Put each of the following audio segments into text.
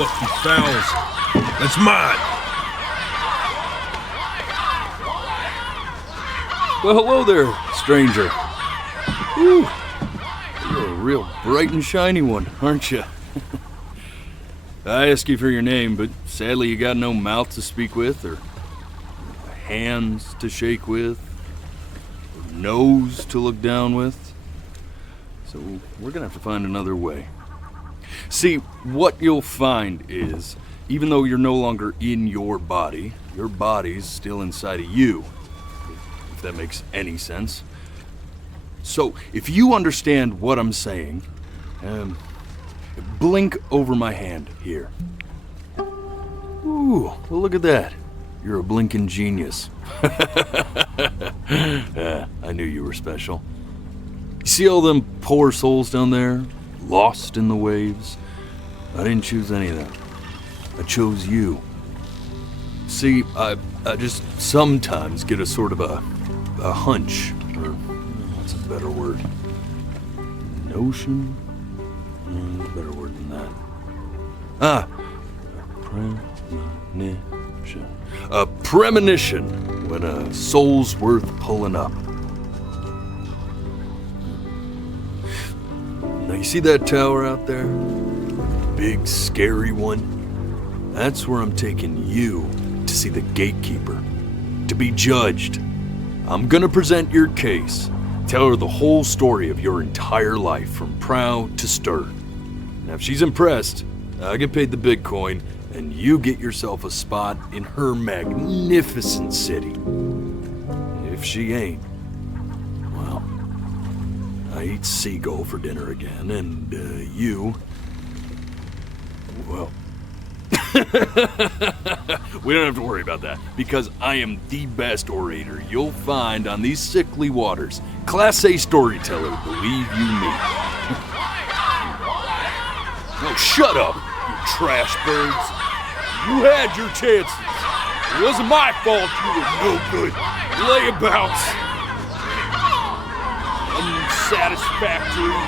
but be fowls. That's mine. Well, hello there, stranger. Whew. You're a real bright and shiny one, aren't you? I asked you for your name, but sadly you got no mouth to speak with, or hands to shake with, or nose to look down with. So we're gonna have to find another way. See, what you'll find is, even though you're no longer in your body's still inside of you, if that makes any sense. So, if you understand what I'm saying, blink over my hand here. Ooh, well look at that. You're a blinking genius. I knew you were special. You see all them poor souls down there, lost in the waves? I didn't choose any of them. I chose you. See, I just sometimes get a sort of a hunch, or what's a better word? Notion? Better word than that. Premonition. A premonition when a soul's worth pulling up. Now you see that tower out there? Big, scary one? That's where I'm taking you to see the gatekeeper, to be judged. I'm gonna present your case, tell her the whole story of your entire life from proud to stern. Now if she's impressed, I get paid the big coin, and you get yourself a spot in her magnificent city. If she ain't, well, I eat seagull for dinner again, and you, well, we don't have to worry about that, because I am the best orator you'll find on these sickly waters. Class A storyteller, believe you me. Oh, shut up, you trash birds. You had your chances. It wasn't my fault you were no good layabouts. Unsatisfactory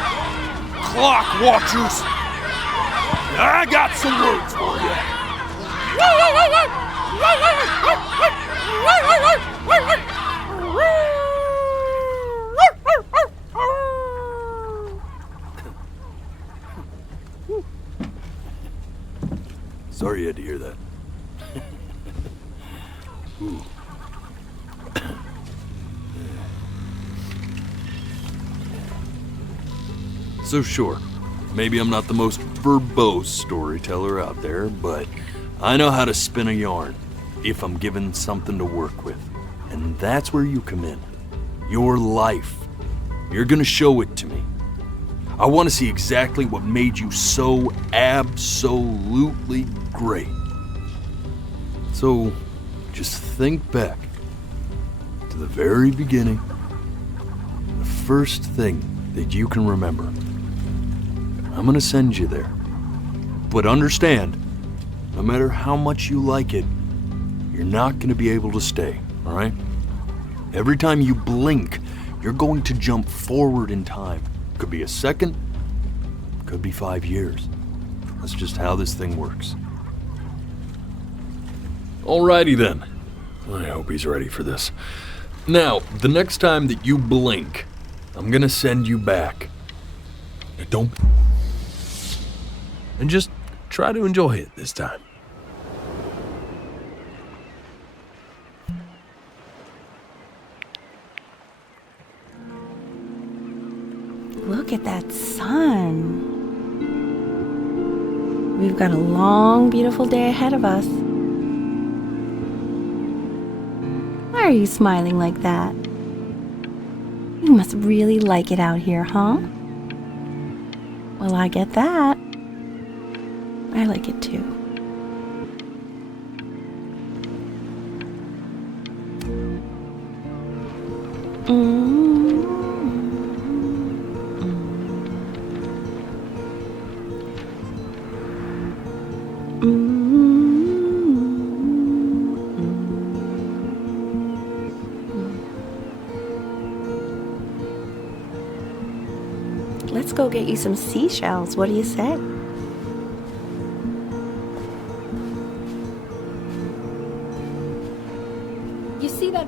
clock watchers. I got some words for you. Sorry you had to hear that. Ooh. So sure, maybe I'm not the most verbose storyteller out there, but I know how to spin a yarn if I'm given something to work with. And that's where you come in. Your life. You're gonna show it to me. I want to see exactly what made you so absolutely great. So, just think back to the very beginning, the first thing that you can remember. I'm gonna send you there. But understand, no matter how much you like it, you're not gonna be able to stay, all right? Every time you blink, you're going to jump forward in time. Could be a second, could be 5 years. That's just how this thing works. Alrighty then. I hope he's ready for this. Now, the next time that you blink, I'm gonna send you back. Now don't... And just try to enjoy it this time. Look at that sun. We've got a long, beautiful day ahead of us. Why are you smiling like that? You must really like it out here, huh? Well, I get that. I like it too. Let's go get you some seashells. What do you say?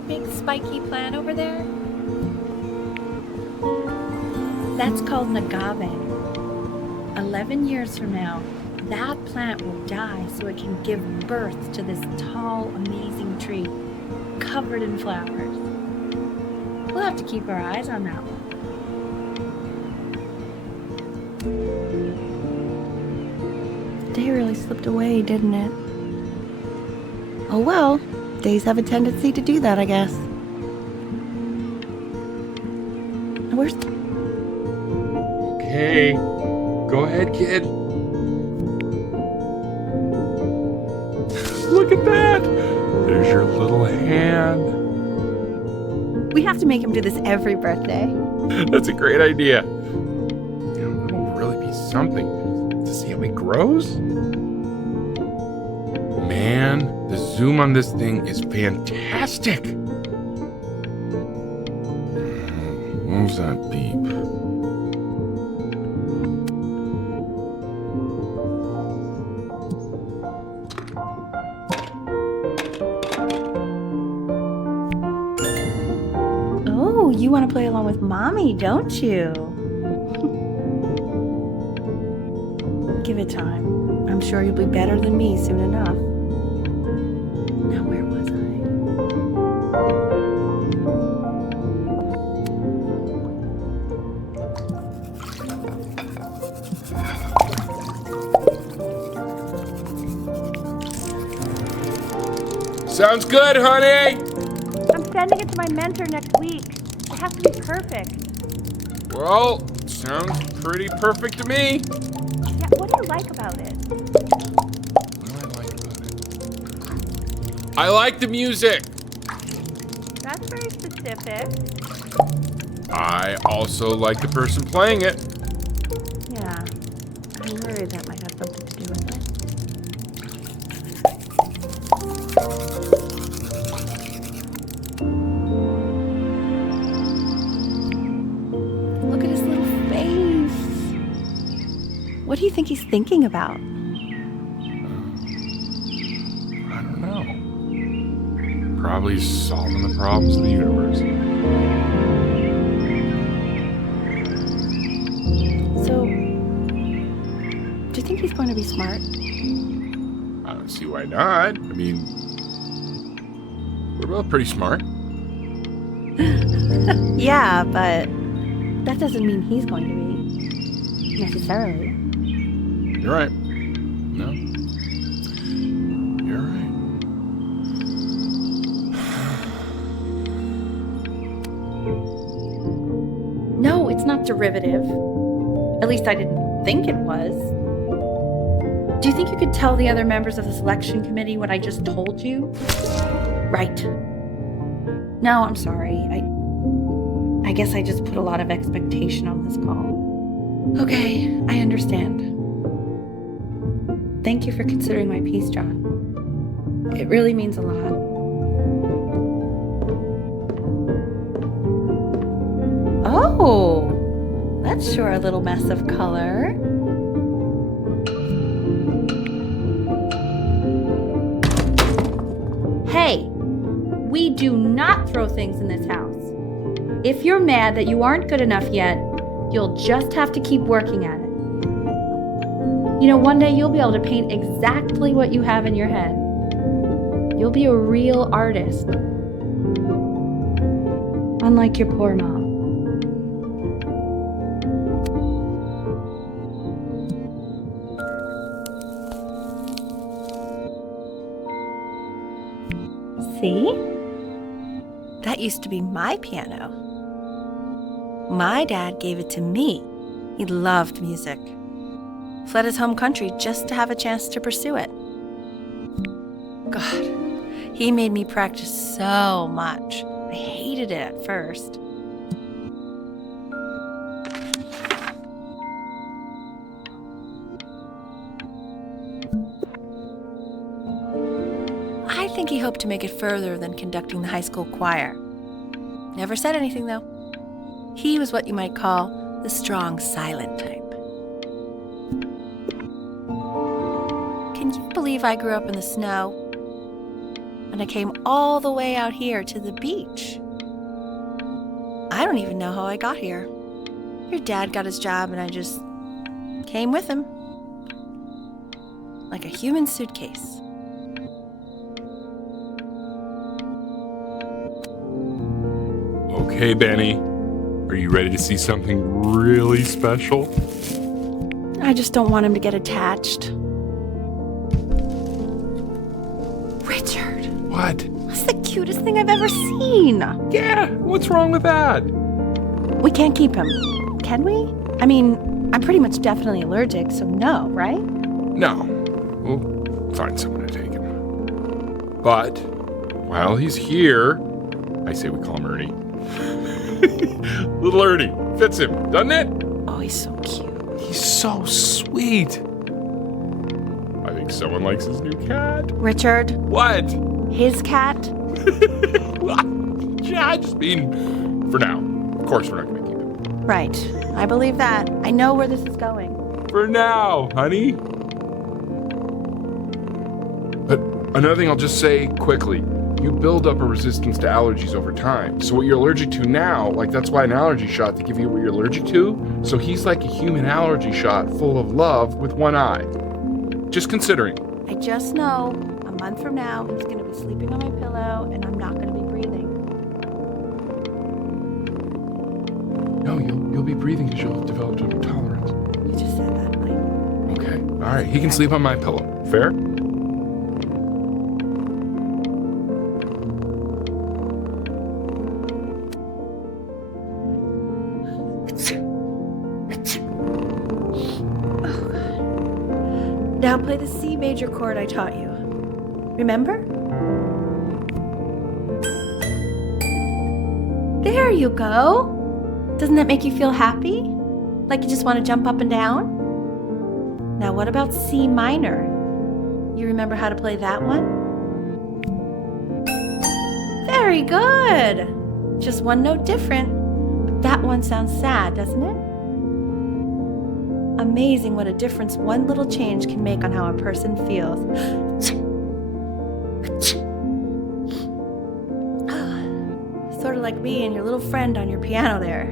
big spiky plant over there? That's called an agave. 11 years from now, that plant will die so it can give birth to this tall, amazing tree covered in flowers. We'll have to keep our eyes on that one. The day really slipped away, didn't it? Oh well, days have a tendency to do that, I guess. Where's... Okay, go ahead, kid. Look at that! There's your little hand. We have to make him do this every birthday. That's a great idea. It'll really be something to see how he grows. Man, the zoom on this thing is fantastic. What was that beep? Oh, you want to play along with Mommy, don't you? Give it time. I'm sure you'll be better than me soon enough. Now, where was I? Sounds good, honey! I'm sending it to my mentor next week. It has to be perfect. Well, sounds pretty perfect to me. Yeah, what do you like about it? What do I like about it? I like the music. That's very specific. I also like the person playing it. Yeah, I'm worried that might have something to do with it. Look at his little face. What do you think he's thinking about? I don't know. Probably solving the problems of the universe. So, do you think he's going to be smart? I don't see why not. I mean, we're both pretty smart. Yeah, but that doesn't mean he's going to be. Necessarily. You're right. No. You're right. No, it's not derivative. At least I didn't think it was. Do you think you could tell the other members of the selection committee what I just told you? Right. No, I'm sorry. I guess I just put a lot of expectation on this call. Okay, I understand. Thank you for considering my piece, John. It really means a lot. Oh, that's sure a little mess of color. Hey, we do not throw things in this house. If you're mad that you aren't good enough yet, you'll just have to keep working at it. You know, one day you'll be able to paint exactly what you have in your head. You'll be a real artist. Unlike your poor mom. See? That used to be my piano. My dad gave it to me. He loved music. Fled his home country just to have a chance to pursue it. God, he made me practice so much. I hated it at first. I think he hoped to make it further than conducting the high school choir. Never said anything, though. He was what you might call the strong, silent type. Can you believe I grew up in the snow? And I came all the way out here to the beach. I don't even know how I got here. Your dad got his job and I just came with him. Like a human suitcase. Okay, Benny. Are you ready to see something really special? I just don't want him to get attached. Richard, What? that's the cutest thing I've ever seen. Yeah, what's wrong with that? We can't keep him, can we? I mean, I'm pretty much definitely allergic, so no, right? No. We'll find someone to take him. But, while he's here, I say we call him Ernie. Little Ernie. Fits him, doesn't it? Oh, he's so cute. He's so sweet. I think someone likes his new cat. Richard, What? his cat? Yeah, I just mean, for now. Of course we're not going to keep him. Right, I believe that. I know where this is going. For now, honey. But another thing I'll just say quickly. You build up a resistance to allergies over time. So what you're allergic to now, like that's why an allergy shot to give you what you're allergic to. So he's like a human allergy shot full of love with one eye. Just considering. I just know a month from now he's going to be sleeping on my pillow and I'm not going to be breathing. No, you'll be breathing because you'll have developed an intolerance. You just said that, Mike. Okay. All right. He can sleep on my pillow. Fair? Now play the C major chord I taught you. Remember? There you go. Doesn't that make you feel happy? Like you just want to jump up and down? Now what about C minor? You remember how to play that one? Very good. Just one note different. But that one sounds sad, doesn't it? Amazing what a difference one little change can make on how a person feels. Sort of like me and your little friend on your piano there.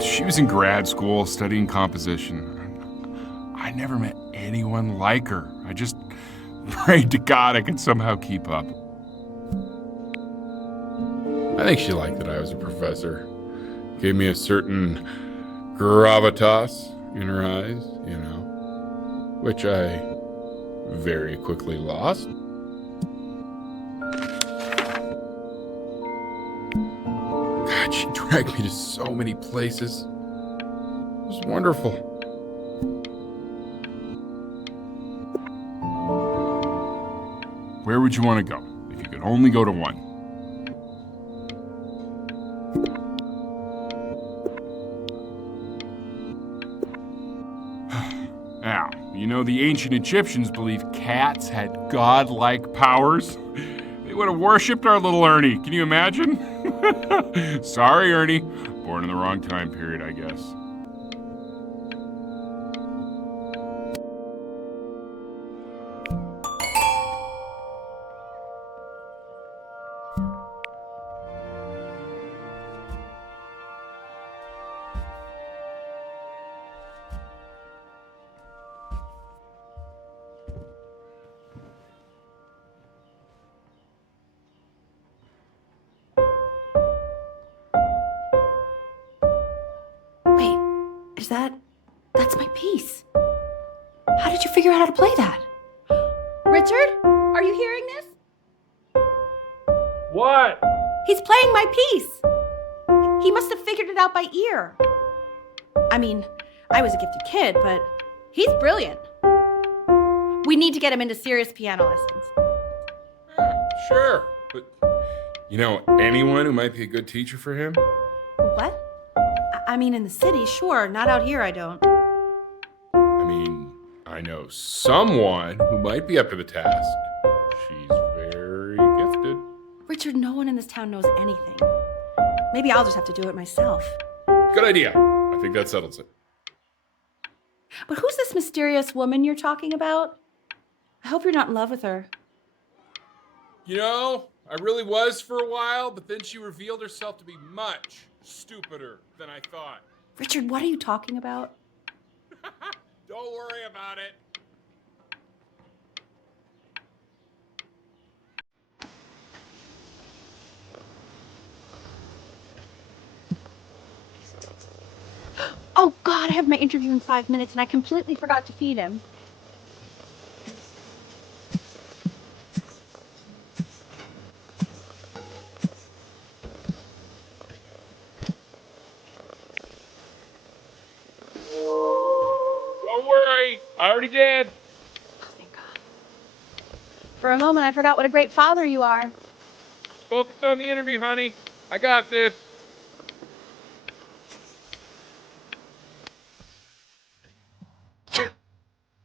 She was in grad school studying composition. I never met anyone like her. I just prayed to God I could somehow keep up. I think she liked that I was a professor. Gave me a certain gravitas in her eyes, you know, which I very quickly lost. God, she dragged me to so many places. It was wonderful. Where would you want to go if you could only go to one? Now, you know the ancient Egyptians believed cats had godlike powers. They would have worshipped our little Ernie. Can you imagine? Sorry, Ernie. Born in the wrong time period, I guess. Wait, that's my piece. How did you figure out how to play that? Richard, are you hearing this? What? He's playing my piece. He must have figured it out by ear. I mean, I was a gifted kid, but he's brilliant. We need to get him into serious piano lessons. Sure. But, you know, anyone who might be a good teacher for him? What? I mean, in the city, sure. Not out here, I don't. I mean, I know someone who might be up to the task. She's very gifted. Richard, no one in this town knows anything. Maybe I'll just have to do it myself. Good idea. think that settles it. But who's this mysterious woman you're talking about? I hope you're not in love with her. You know, I really was for a while, but then she revealed herself to be much stupider than I thought. Richard, what are you talking about? Don't worry about it. Oh, God, I have my interview in 5 minutes, and I completely forgot to feed him. Don't worry, I already did. Oh, thank God. For a moment, I forgot what a great father you are. Focus on the interview, honey. I got this.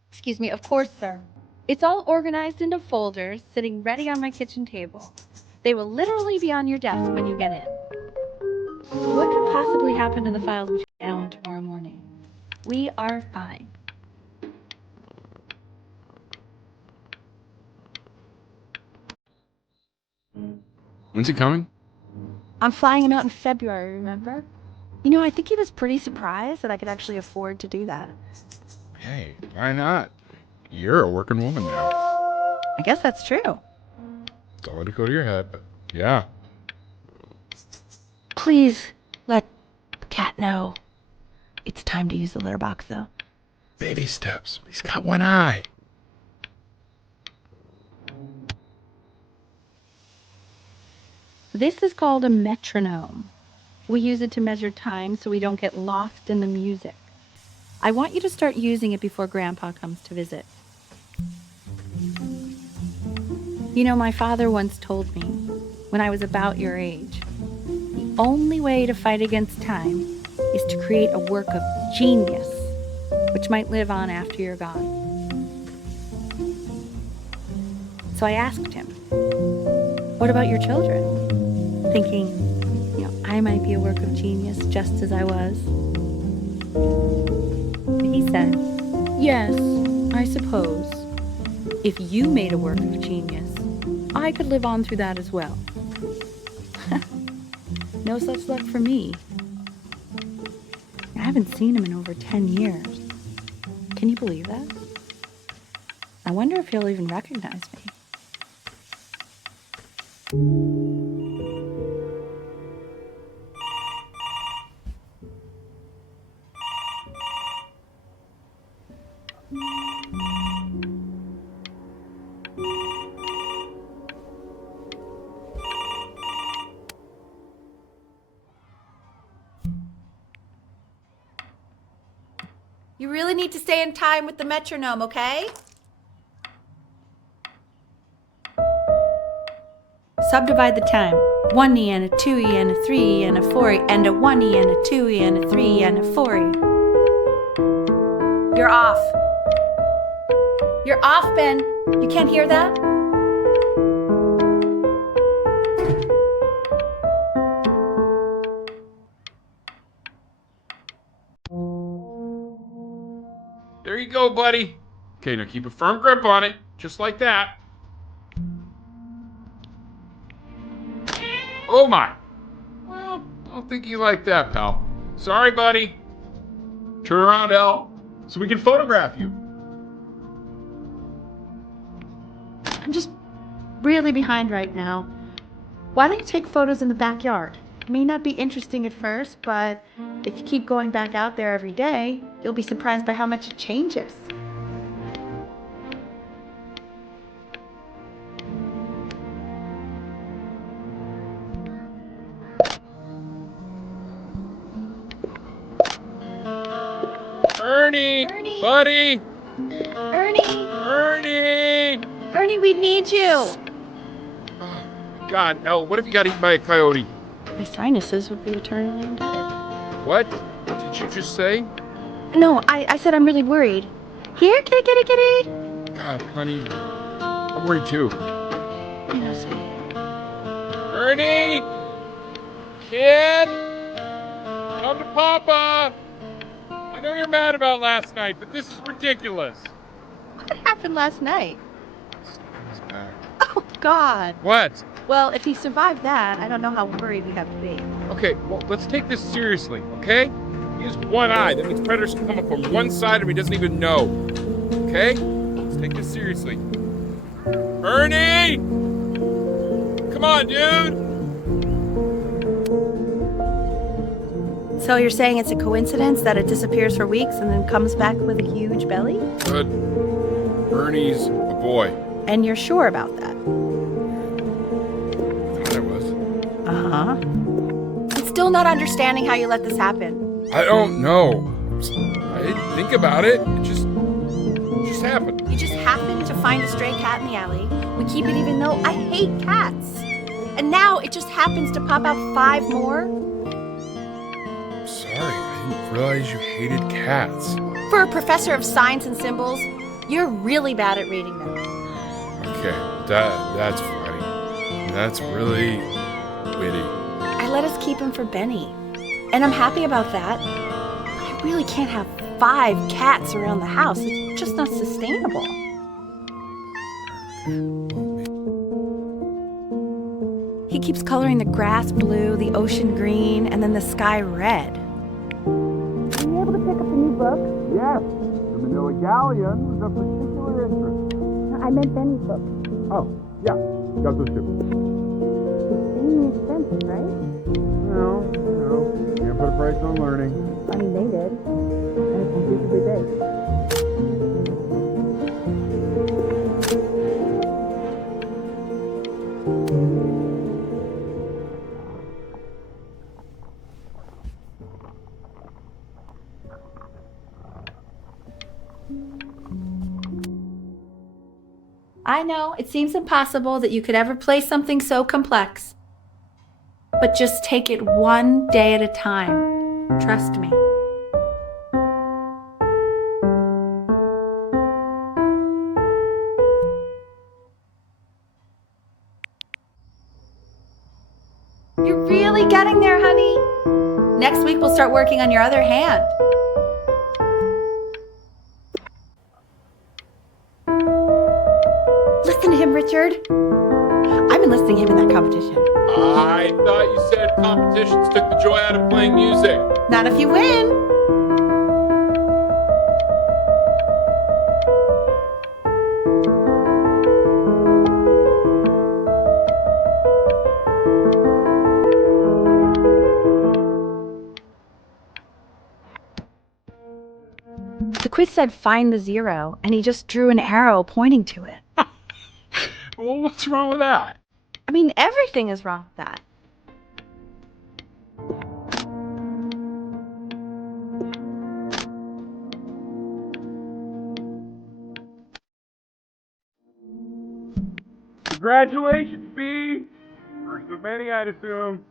Excuse me, of course, sir. It's all organized into folders, sitting ready on my kitchen table. They will literally be on your desk when you get in. What could possibly happen to the files between now and tomorrow morning? We are fine. When's he coming? I'm flying him out in February, remember? You know, I think he was pretty surprised that I could actually afford to do that. Hey, why not? You're a working woman now. I guess that's true. Don't let it go to your head, but yeah. Please let the cat know. It's time to use the litter box, though. Baby steps. He's got one eye. This is called a metronome. We use it to measure time so we don't get lost in the music. I want you to start using it before Grandpa comes to visit. You know, my father once told me, when I was about your age, the only way to fight against time is to create a work of genius, which might live on after you're gone. So I asked him, what about your children? Thinking, you know, I might be a work of genius just as I was. He said, yes, I suppose. If you made a work of genius, I could live on through that as well. No such luck for me. I haven't seen him in over 10 years. Can you believe that? I wonder if he'll even recognize me. You really need to stay in time with the metronome, okay? Subdivide the time. 1E and a 2E and a 3E and a 4E and a 1E and a 2E and a 3E and a 4E. You're off. You're off, Ben. You can't hear that? There you go, buddy. Okay, now keep a firm grip on it, just like that. Oh my. Well, I don't think you like that, pal. Sorry, buddy. Turn around, Al, so we can photograph you. I'm just really behind right now. Why don't you take photos in the backyard? It may not be interesting at first, but if you keep going back out there every day, you'll be surprised by how much it changes. Ernie! Ernie! Buddy! Ernie! Ernie! Ernie, we need you! Oh, God, Al, what if you got eaten by a coyote? My sinuses would be eternally indebted. What did you just say? No, I said I'm really worried. Here, kitty, kitty, kitty! God, honey, I'm worried too. I know, sweetie. Ernie! Kid! Come to Papa! know you're mad about last night, but this is ridiculous. What happened last night? He's back. Oh, God. What? Well, if he survived that, I don't know how worried we have to be. Okay, well, let's take this seriously, okay? He has one eye. That means predators can come up from one side of him he doesn't even know. Okay? Let's take this seriously. Ernie! Come on, dude! So you're saying it's a coincidence that it disappears for weeks and then comes back with a huge belly? But Ernie's a boy. And you're sure about that? Thought I was. Uh-huh. I'm still not understanding how you let this happen. I don't know. I didn't think about it. It just happened. You just happened to find a stray cat in the alley. We keep it even though I hate cats. And now it just happens to pop out 5 more? Sorry, I didn't realize you hated cats. For a professor of signs and symbols, you're really bad at reading them. Okay, that's funny. That's really witty. I let us keep him for Benny. And I'm happy about that. But I really can't have 5 cats around the house. It's just not sustainable. He keeps coloring the grass blue, the ocean green, and then the sky red. Were you able to pick up the new book? Yes, the Manila Galleon was of particular interest. I meant Benny's book. Oh, yeah, got those two. Extremely expensive, right? No, can't put a price on learning. I mean, they did. And it's confusingly big. I know, it seems impossible that you could ever play something so complex. But just take it one day at a time. Trust me. You're really getting there, honey. Next week we'll start working on your other hand. Listen to him, Richard. I've been listening to him in that competition. I thought you said competitions took the joy out of playing music. Not if you win. The quiz said find the 0, and he just drew an arrow pointing to it. Well, what's wrong with that? I mean, everything is wrong with that. Congratulations, B! First of many, I'd assume.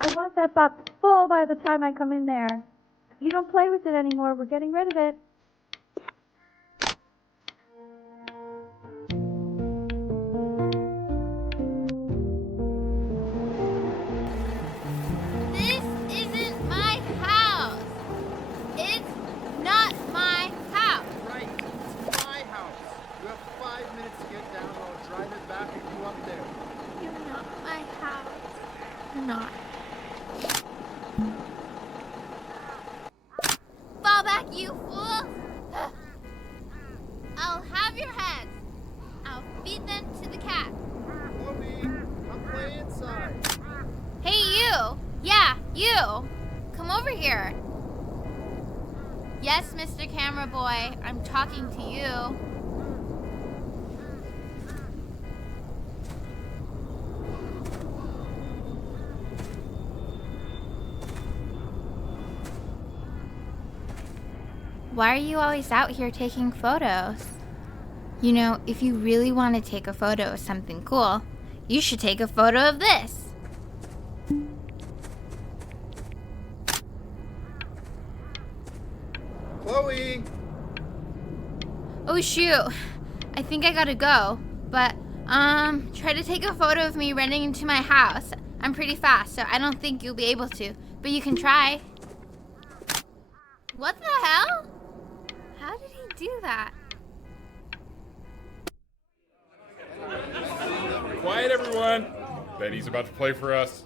I want that box full by the time I come in there. If you don't play with it anymore, we're getting rid of it. This isn't my house. It's not my house. Right, it's my house. You have 5 minutes to get down, or I'll drive it back with you up there. You're not my house. You're not. Fall back, you fool! I'll have your heads. I'll feed them to the cat. Chloe, come play inside. Hey, you! Yeah, you! Come over here. Yes, Mr. Camera Boy, I'm talking to you. Why are you always out here taking photos? You know, if you really want to take a photo of something cool, you should take a photo of this. Chloe! Oh shoot, I think I gotta go. But, try to take a photo of me running into my house. I'm pretty fast, so I don't think you'll be able to. But you can try. What the hell? How did he do that? Quiet, everyone. Benny's about to play for us.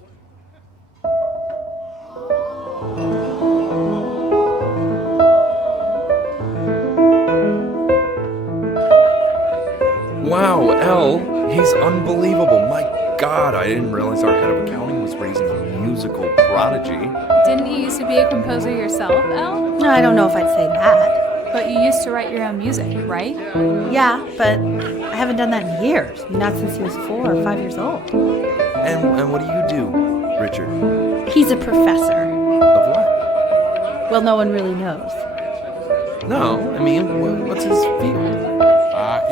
Wow, Elle, he's unbelievable. My God, I didn't realize our head of accounting was raising a musical prodigy. Didn't you used to be a composer yourself, Elle? No, I don't know if I'd say that. But you used to write your own music, right? Yeah, but I haven't done that in years. Not since he was 4 or 5 years old. And what do you do, Richard? He's a professor. Of what? Well, no one really knows. No, I mean, what's his field?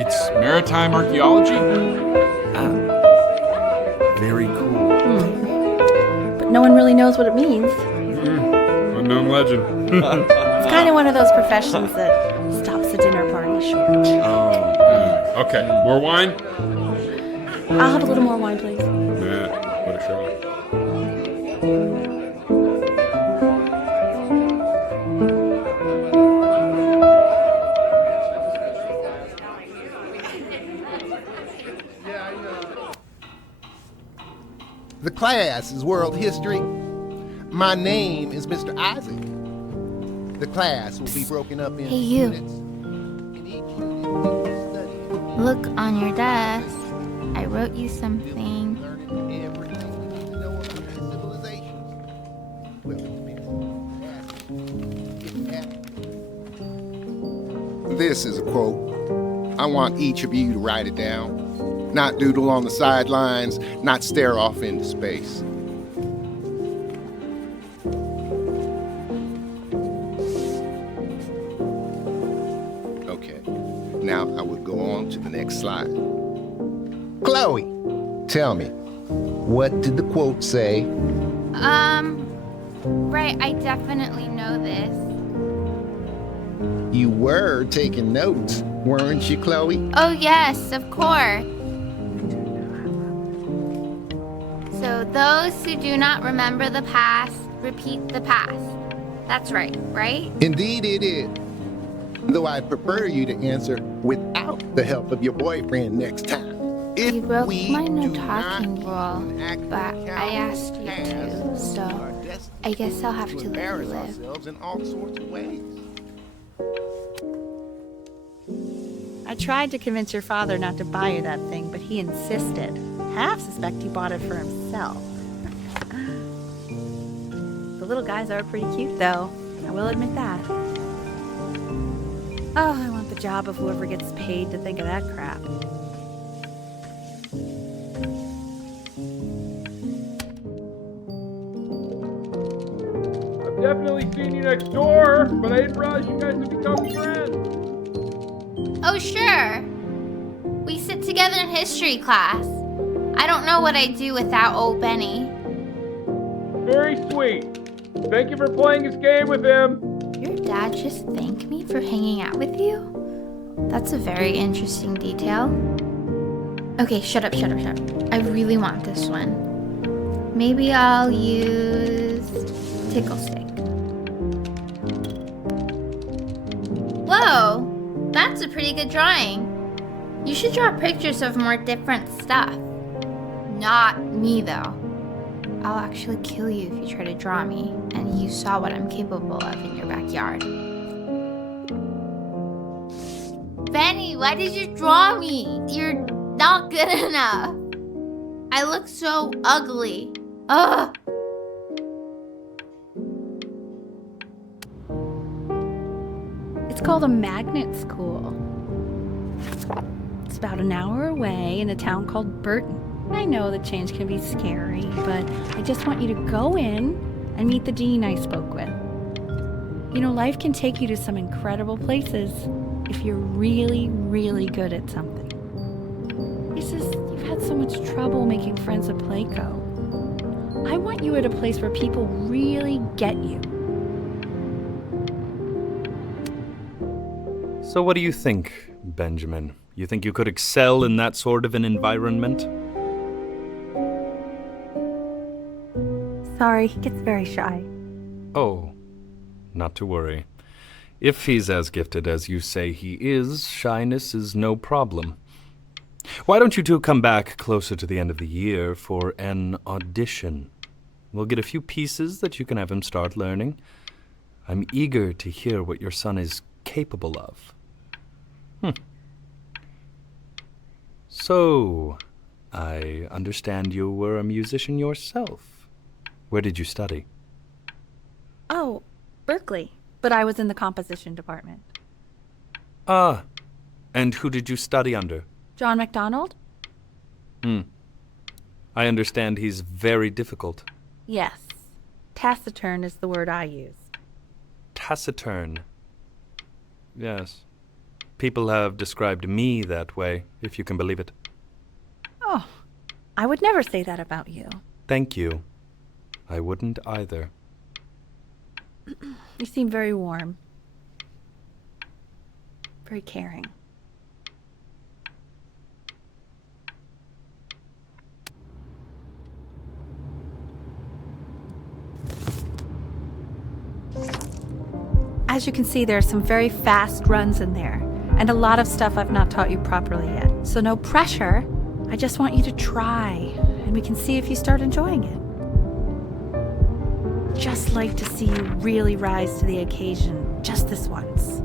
It's maritime archaeology. Very cool. But no one really knows what it means. Unknown legend. It's kind of one of those professions that stops the dinner party short. Okay, more wine? I'll have a little more wine, please. Yeah, what a shot. The class is world history. My name is Mr. Isaac. The class will be broken up in Hey, you. units. In each unit, you study Look on your desk. I wrote you something. learning everything you need to know about these civilizations. Well, it depends. This is a quote. I want each of you to write it down. Not doodle on the sidelines, not stare off into space. Okay, now I will go on to the next slide. Chloe, tell me, what did the quote say? Right, I definitely know this. You were taking notes, weren't you, Chloe? Oh, yes, of course. So those who do not remember the past, repeat the past. That's right, right? Indeed it is. Though I'd prefer you to answer without the help of your boyfriend next time. If You broke we my no do talking not rule, act but the I asked you calendar to, so our destiny I guess I'll have to let you embarrass live. ourselves in all sorts of ways. I tried to convince your father not to buy you that thing, but he insisted. Half suspect he bought it for himself. The little guys are pretty cute, though. I will admit that. Oh, I want the job of whoever gets paid to think of that crap. I've definitely seen you next door, but I didn't realize you guys had become friends. Oh, sure. We sit together in history class. I don't know what I'd do without old Benny. Very sweet. Thank you for playing this game with him. Your dad just thanked me for hanging out with you? That's a very interesting detail. Okay, shut up. I really want this one. Maybe I'll use tickle stick. Whoa, that's a pretty good drawing. You should draw pictures of more different stuff. Not me, though. I'll actually kill you if you try to draw me, and you saw what I'm capable of in your backyard. Benny, why did you draw me? You're not good enough. I look so ugly. Ugh. It's called a magnet school. It's about an hour away in a town called Burton. I know the change can be scary, but I just want you to go in and meet the dean I spoke with. You know, life can take you to some incredible places if you're really, really good at something. It's just, you've had so much trouble making friends at Playco. I want you at a place where people really get you. So what do you think, Benjamin? You think you could excel in that sort of an environment? Sorry, he gets very shy. Oh, not to worry. If he's as gifted as you say he is, shyness is no problem. Why don't you two come back closer to the end of the year for an audition? We'll get a few pieces that you can have him start learning. I'm eager to hear what your son is capable of. So, I understand you were a musician yourself. Where did you study? Oh, Berkeley. But I was in the composition department. Ah, and who did you study under? John MacDonald? I understand he's very difficult. Yes. Taciturn is the word I use. Taciturn. Yes. People have described me that way, if you can believe it. Oh, I would never say that about you. Thank you. I wouldn't either. You seem very warm. Very caring. As you can see, there are some very fast runs in there, and a lot of stuff I've not taught you properly yet. So no pressure. I just want you to try, and we can see if you start enjoying it. Just like to see you really rise to the occasion, just this once.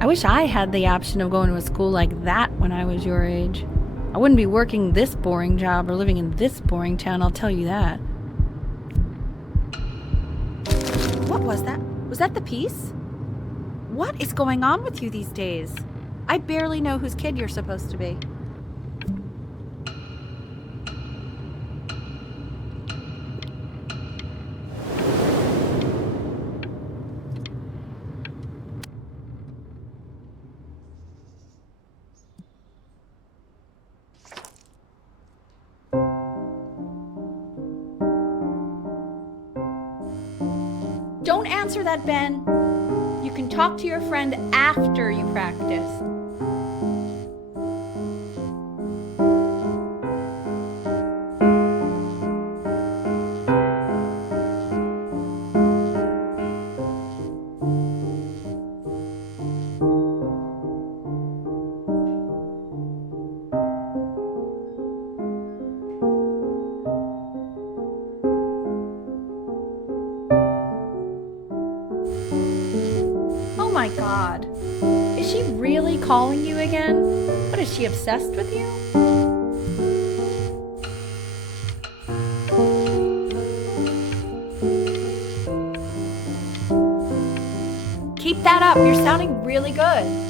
I wish I had the option of going to a school like that when I was your age. I wouldn't be working this boring job or living in this boring town, I'll tell you that. What was that? Was that the piece? What is going on with you these days? I barely know whose kid you're supposed to be. Don't answer that, Ben. You can talk to your friend after you practice. Oh my God. Is she really calling you again? What, is she obsessed with you? Keep that up. You're sounding really good.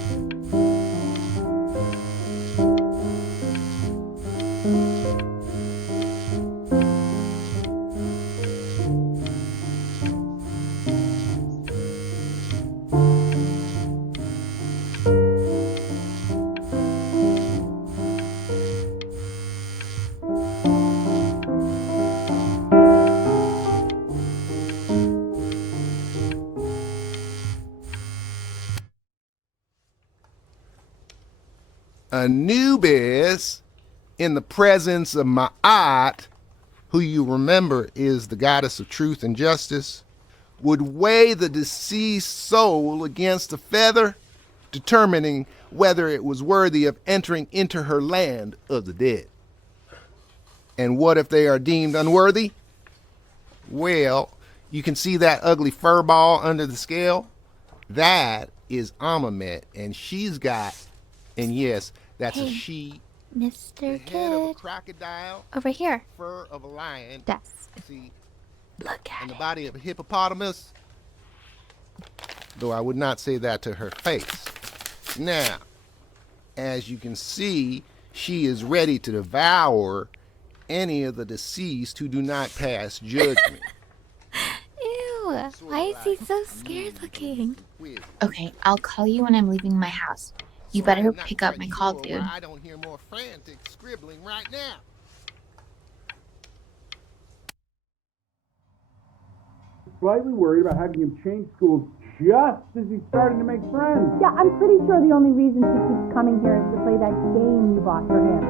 Anubis, in the presence of Ma'at, who you remember is the goddess of truth and justice, would weigh the deceased soul against a feather, determining whether it was worthy of entering into her land of the dead. And what if they are deemed unworthy? Well, you can see that ugly fur ball under the scale? That is Amamet, and she's got, and yes, that's a she, Mr. the head of a crocodile, Over here. fur of a lion, Desk. see, Look and at the body of a hippopotamus, though I would not say that to her face. Now, as you can see, she is ready to devour any of the deceased who do not pass judgment. Ew. Why is he so scared looking? Okay, I'll call you when I'm leaving my house. You better pick up my call, dude. I don't hear more frantic scribbling right now. Slightly worried about having him change schools just as he's starting to make friends. Yeah, I'm pretty sure the only reason she keeps coming here is to play that game you bought for him.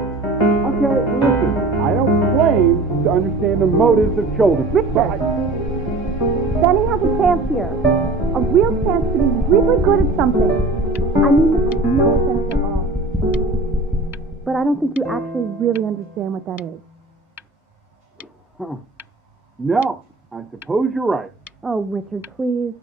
Okay, listen, I don't claim to understand the motives of children. Richard! Benny has a chance here. A real chance to be really good at something. I mean, this is no offense at all. But I don't think you actually really understand what that is. Huh. No, I suppose you're right. Oh, Richard, please.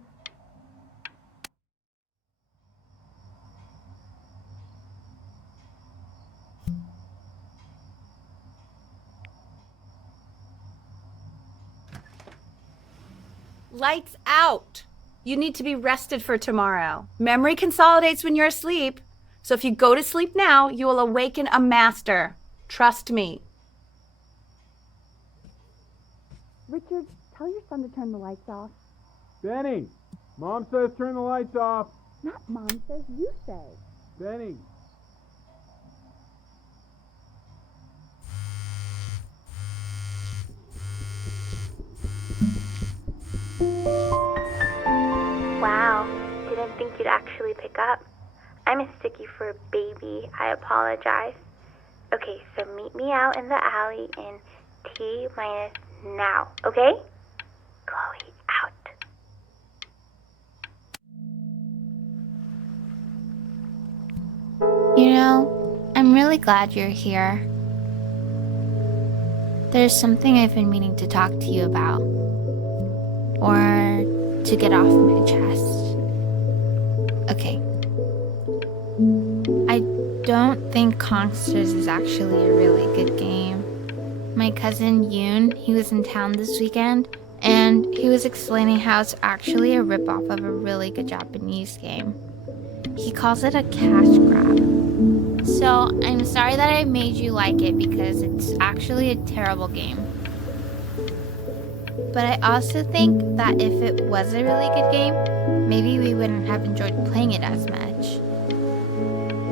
Lights out. You need to be rested for tomorrow. Memory consolidates when you're asleep. So if you go to sleep now, you will awaken a master. Trust me. Richard, tell your son to turn the lights off. Benny, Mom says turn the lights off. Not Mom says, you say. Benny. Wow, didn't think you'd actually pick up. I mistook you for a baby. I apologize. Okay, so meet me out in the alley in T- now, okay? Chloe, out. You know, I'm really glad you're here. There's something I've been meaning to talk to you about. Or to get off my chest. Okay. I don't think Conksters is actually a really good game. My cousin Yoon, he was in town this weekend, and he was explaining how it's actually a ripoff of a really good Japanese game. He calls it a cash grab. So I'm sorry that I made you like it because it's actually a terrible game. But I also think that if it was a really good game, maybe we wouldn't have enjoyed playing it as much.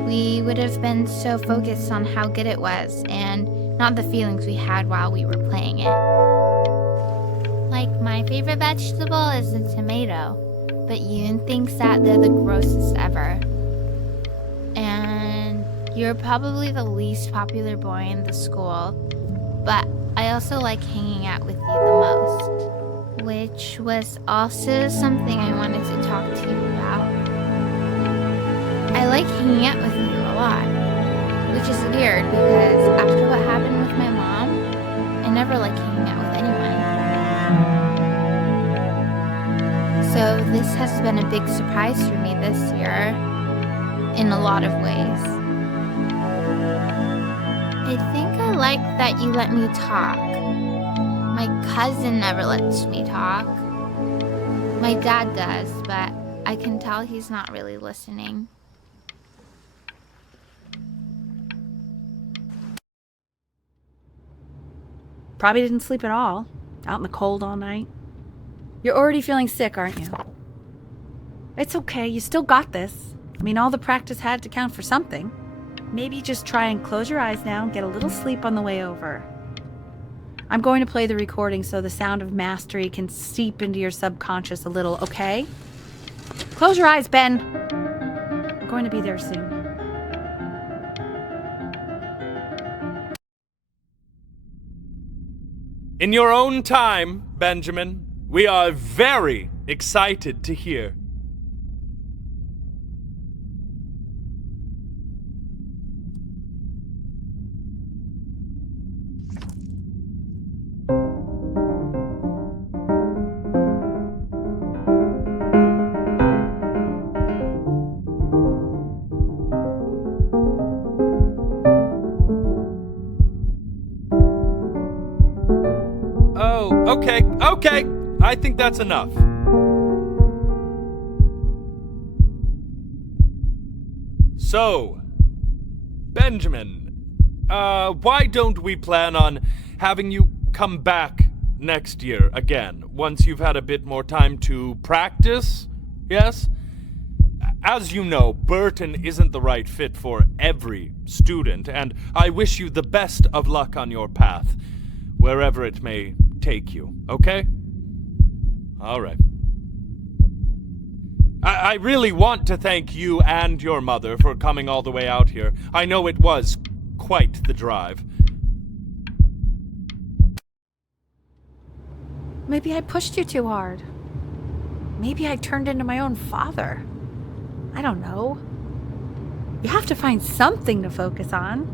We would have been so focused on how good it was and not the feelings we had while we were playing it. Like, my favorite vegetable is the tomato, but Yoon thinks that they're the grossest ever. And you're probably the least popular boy in the school, but I also like hanging out with you the most, which was also something I wanted to talk to you about. I like hanging out with you a lot, which is weird because after what happened with my mom, I never like hanging out with anyone. So this has been a big surprise for me this year, in a lot of ways. I think I like that you let me talk. My cousin never lets me talk. My dad does, but I can tell he's not really listening. Probably didn't sleep at all. Out in the cold all night. You're already feeling sick, aren't you? It's okay. You still got this. I mean, all the practice had to count for something. Maybe just try and close your eyes now and get a little sleep on the way over. I'm going to play the recording so the sound of mastery can seep into your subconscious a little, okay? Close your eyes, Ben. I'm going to be there soon. In your own time, Benjamin, we are very excited to hear. Okay, I think that's enough. So, Benjamin, why don't we plan on having you come back next year again, once you've had a bit more time to practice, yes? As you know, Burton isn't the right fit for every student, and I wish you the best of luck on your path, wherever it may take you, okay? All right. I really want to thank you and your mother for coming all the way out here. I know it was quite the drive. Maybe I pushed you too hard. Maybe I turned into my own father. I don't know. You have to find something to focus on.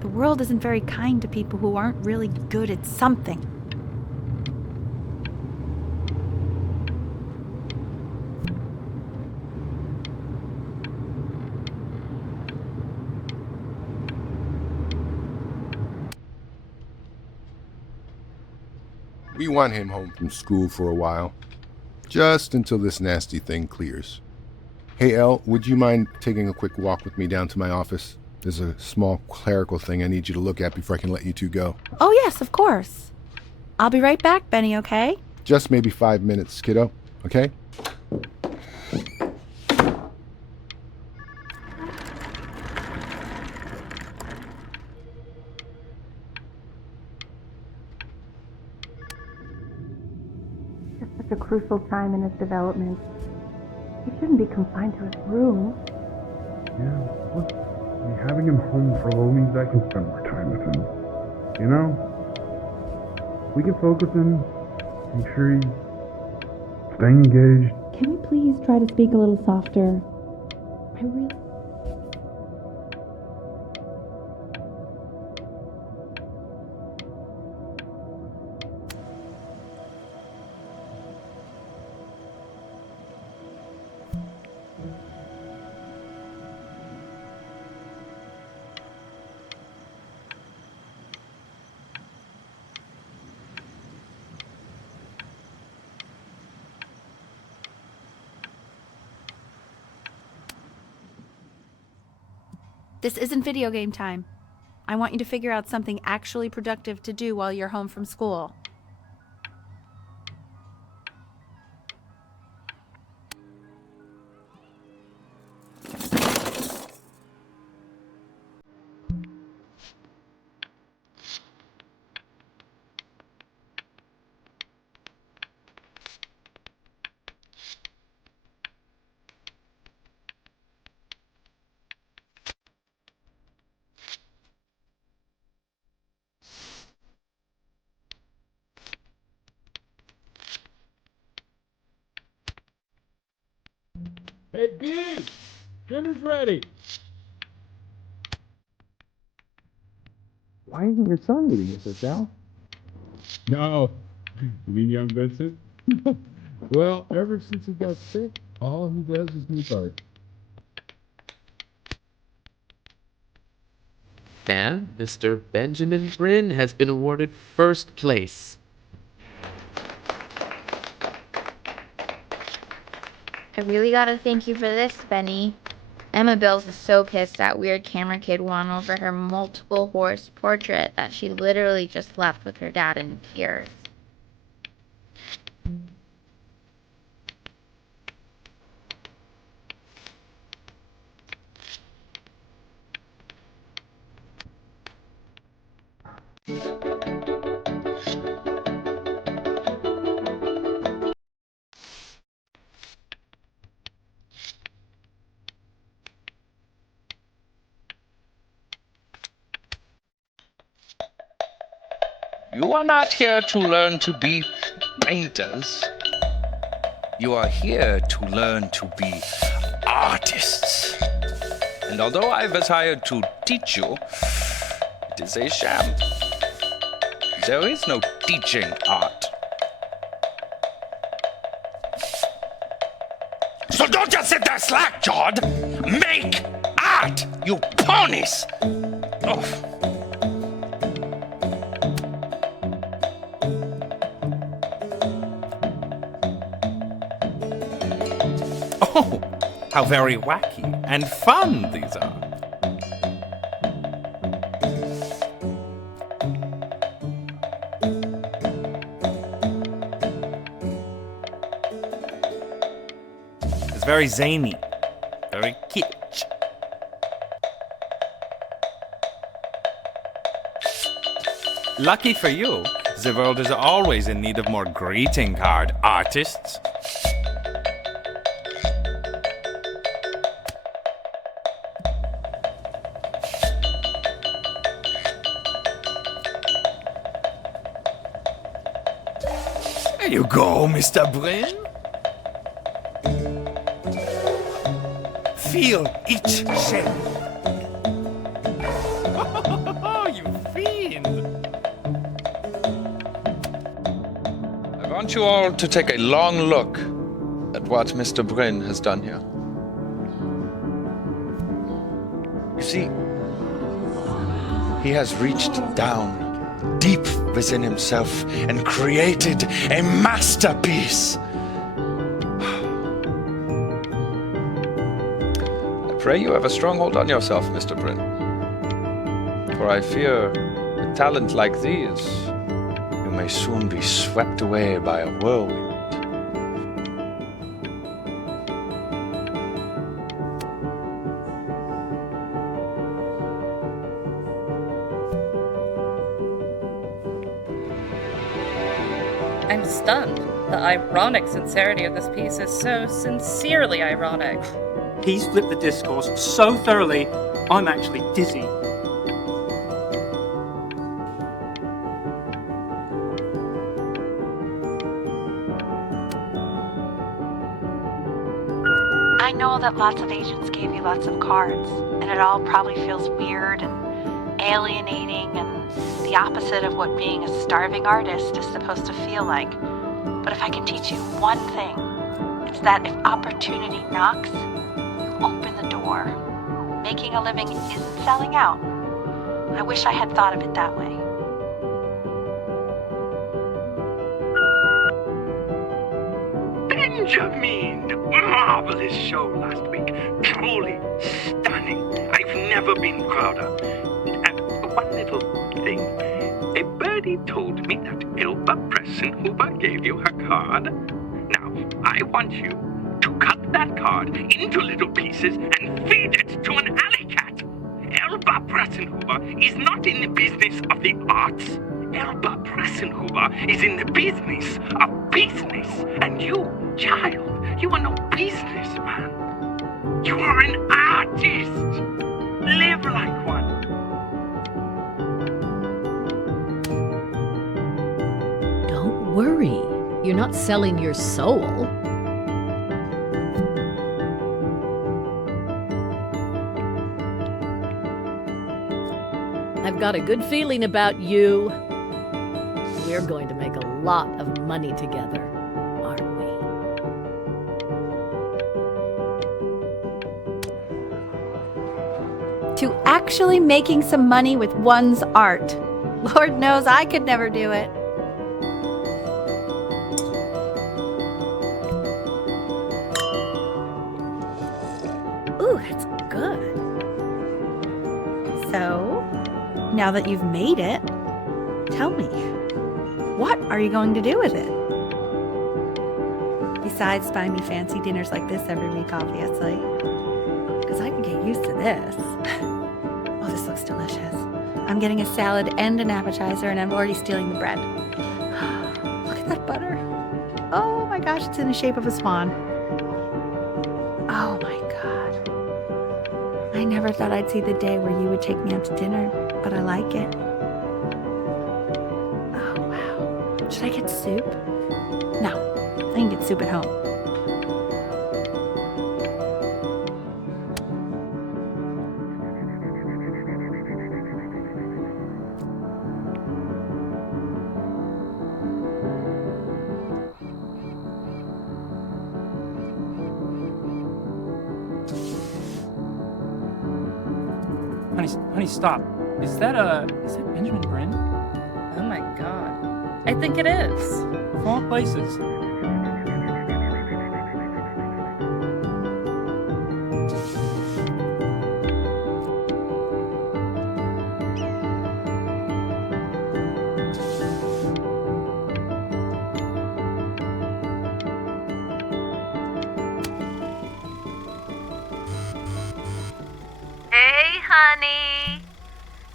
The world isn't very kind to people who aren't really good at something. We want him home from school for a while. Just until this nasty thing clears. Hey, Elle, would you mind taking a quick walk with me down to my office? There's a small clerical thing I need you to look at before I can let you two go. Oh, yes, of course. I'll be right back, Benny, okay? Just maybe 5 minutes, kiddo, okay? It's such a crucial time in his development. He shouldn't be confined to his room. Yeah, look, I mean, having him home for a little means I can spend more time with him. You know? We can focus him, make sure he's staying engaged. Can we please try to speak a little softer? I really... This isn't video game time. I want you to figure out something actually productive to do while you're home from school. Hey, Dave! Dinner's ready! Why isn't your son eating with us, Al? No. You mean young Vincent? Well, ever since he got sick, all he does is eat art. And Mr. Benjamin Brynn has been awarded first place. I really gotta thank you for this, Benny. Emma Bills is so pissed that weird camera kid won over her multiple horse portrait that she literally just left with her dad in tears. You are not here to learn to be painters. You are here to learn to be artists. And although I was hired to teach you, it is a sham. There is no teaching art. So don't just sit there slack-jawed. Make art, you ponies! Oh. Oh, how very wacky and fun these are. It's very zany, very kitsch. Lucky for you, the world is always in need of more greeting card artists. There you go, Mr. Brynn. feel each cell. Oh, you fiend! I want you all to take a long look at what Mr. Brynn has done here. You see, he has reached down deep within himself and created a masterpiece. I pray you have a strong hold on yourself, Mr. Brynn. For I fear a talent like these, you may soon be swept away by a whirlwind. I'm stunned. The ironic sincerity of this piece is so sincerely ironic. He's flipped the discourse so thoroughly, I'm actually dizzy. I know that lots of agents gave you lots of cards, and it all probably feels weird and alienating and the opposite of what being a starving artist is supposed to feel like. But if I can teach you one thing, it's that if opportunity knocks, you open the door. Making a living isn't selling out. I wish I had thought of it that way. Benjamin! Marvelous show last week. Truly stunning. I've never been prouder. One little thing. A birdie told me that Elba Pressenhuber gave you her card. Now, I want you to cut that card into little pieces and feed it to an alley cat. Elba Pressenhuber is not in the business of the arts. Elba Pressenhuber is in the business of business. And you, child, you are no businessman. You are an artist. Live like one. Don't worry. You're not selling your soul. I've got a good feeling about you. We're going to make a lot of money together, aren't we? To actually making some money with one's art. Lord knows I could never do it. Ooh, that's good. So, now that you've made it, tell me, what are you going to do with it? Besides buying me fancy dinners like this every week, obviously. Because I can get used to this. Oh, this looks delicious. I'm getting a salad and an appetizer, and I'm already stealing the bread. Look at that butter. Oh my gosh, it's in the shape of a swan. Oh my God. I never thought I'd see the day where you would take me out to dinner, but I like it. Oh wow. Should I get soup? No, I can get soup at home. Honey, stop. Is that Benjamin Brynn? Oh my god. I think it is. Of all places. Hey, honey.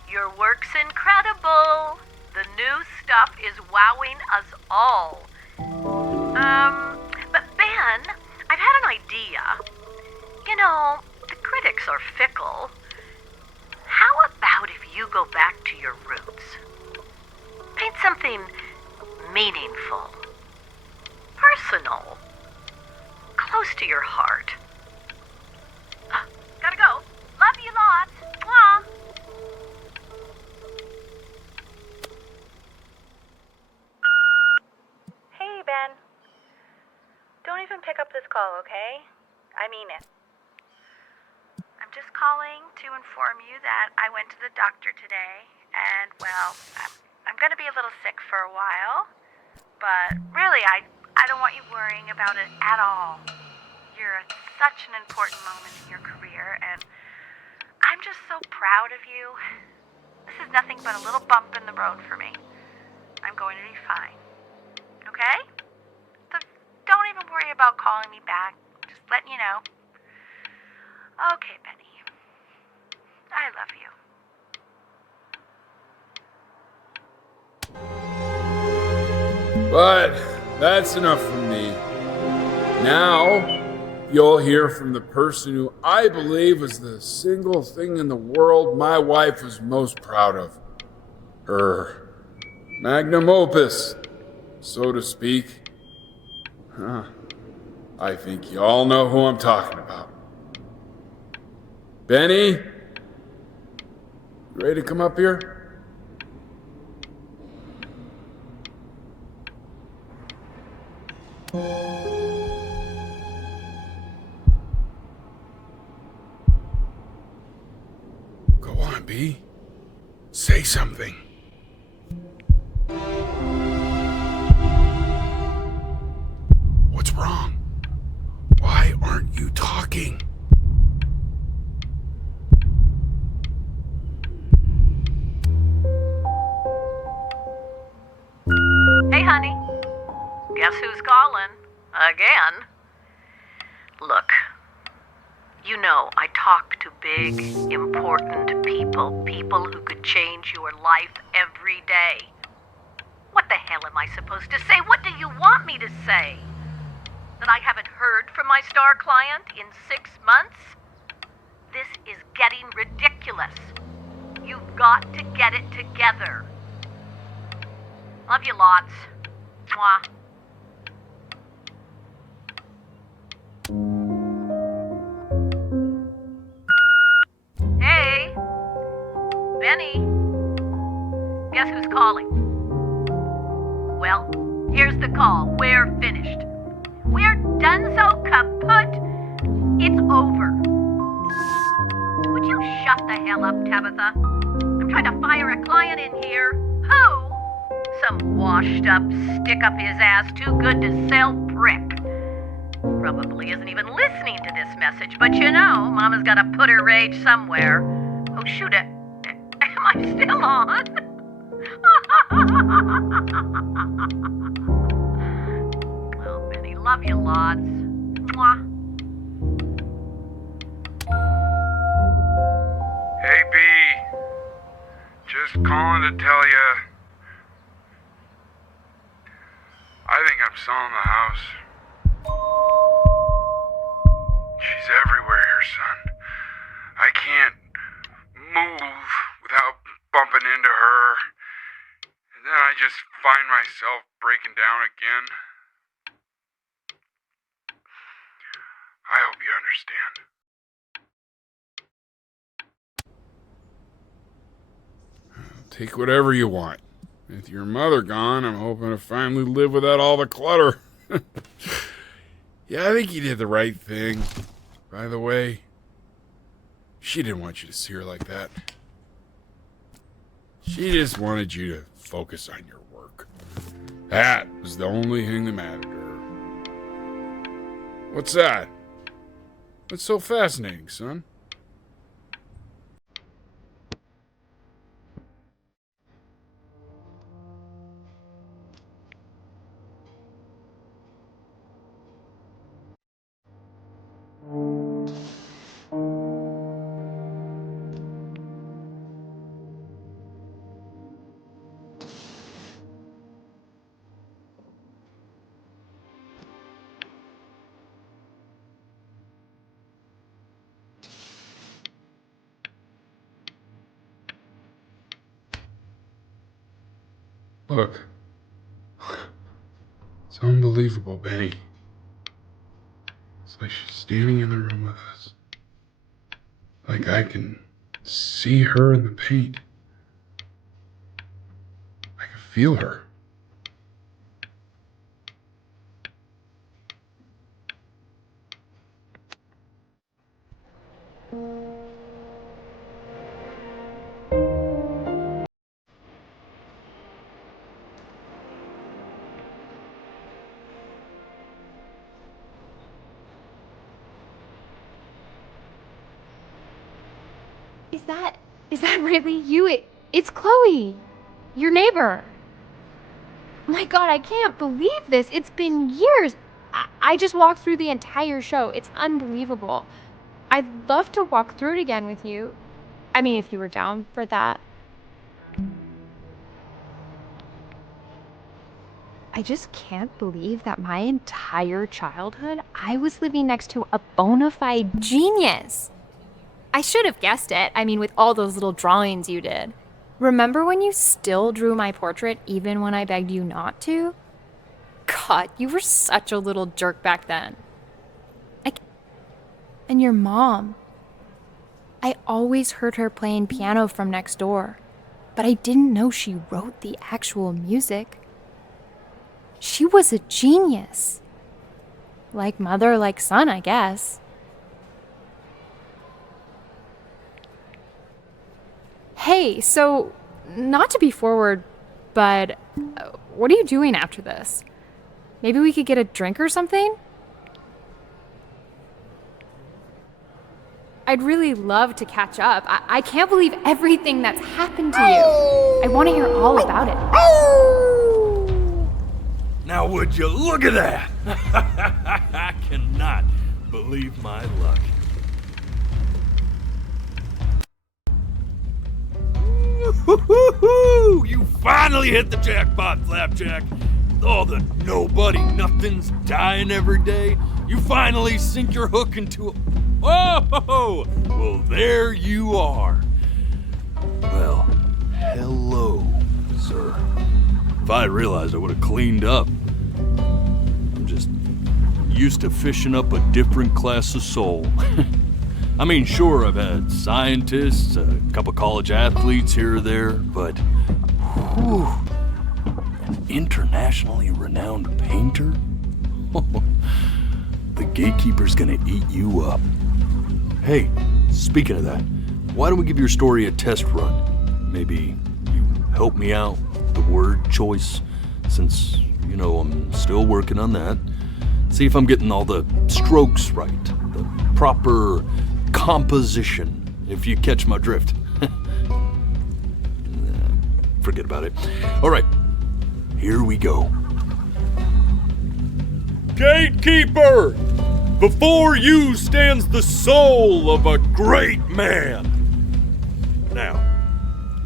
Your work's incredible. The new stuff is wowing us all. But Ben, I've had an idea. You know, the critics are fickle. How about if you go back to your roots? Paint something meaningful, personal, close to your heart. call, okay? I mean it. I'm just calling to inform you that I went to the doctor today, and, well, I'm going to be a little sick for a while, but really, I don't want you worrying about it at all. You're at such an important moment in your career, and I'm just so proud of you. This is nothing but a little bump in the road for me. I'm going to be fine. Okay? So don't even worry about calling me back. Just letting you know. Okay, Benny. I love you. But that's enough from me. Now, you'll hear from the person who I believe is the single thing in the world my wife was most proud of. Her magnum opus, so to speak. I think you all know who I'm talking about. Benny? You ready to come up here? Go on, B. Say something. What's wrong? Why aren't you talking? Hey, honey. Guess who's calling? Again. Look, you know I talk to big, important people who could change your life every day. What the hell am I supposed to say? What do you want me to say? That I haven't heard from my star client in 6 months? This is getting ridiculous. You've got to get it together. Love you lots. Mwah. Hey, Benny. Guess who's calling? Well, here's the call. We're finished. We're donezo kaput. It's over. Would you shut the hell up, Tabitha? I'm trying to fire a client in here. Who? Some washed-up, stick-up-his-ass, too-good-to-sell prick. Probably isn't even listening to this message, but you know, Mama's got to put her rage somewhere. Oh, shoot it. Am I still on? Well, Benny, love you lots. Mwah. Hey, B. Just calling to tell you. I think I'm selling the house. She's everywhere here, son. I can't move without bumping into her. And then I just find myself breaking down again. I hope you understand. Take whatever you want. With your mother gone, I'm hoping to finally live without all the clutter. Yeah, I think you did the right thing. By the way, she didn't want you to see her like that. She just wanted you to focus on your work. That was the only thing that mattered to her. What's that? What's so fascinating, son? Look. It's unbelievable, Benny. It's like she's standing in the room with us. Like I can see her in the paint. I can feel her. Is that really you? It's Chloe, your neighbor. Oh my god, I can't believe this. It's been years. I just walked through the entire show. It's unbelievable. I'd love to walk through it again with you. I mean, if you were down for that. I just can't believe that my entire childhood, I was living next to a bona fide genius. I should have guessed it. I mean, with all those little drawings you did. Remember when you still drew my portrait even when I begged you not to? God, you were such a little jerk back then. And your mom. I always heard her playing piano from next door, but I didn't know she wrote the actual music. She was a genius. Like mother, like son, I guess. Hey, so, not to be forward, but what are you doing after this? Maybe we could get a drink or something? I'd really love to catch up. I can't believe everything that's happened to you. I want to hear all about it. Now would you look at that? I cannot believe my luck. Woo-hoo-hoo! You finally hit the jackpot, Flapjack. All the nobody nothings dying every day. You finally sink your hook into a... Whoa! Well, there you are. Well, hello, sir. If I realized, I would have cleaned up. I'm just used to fishing up a different class of soul. I mean, sure, I've had scientists, a couple college athletes here or there, but whew, an internationally renowned painter? The gatekeeper's gonna eat you up. Hey, speaking of that, why don't we give your story a test run? Maybe you help me out with the word choice, since, you know, I'm still working on that. See if I'm getting all the strokes right, the proper composition, if you catch my drift. Forget about it. All right, here we go. Gatekeeper! Before you stands the soul of a great man. Now,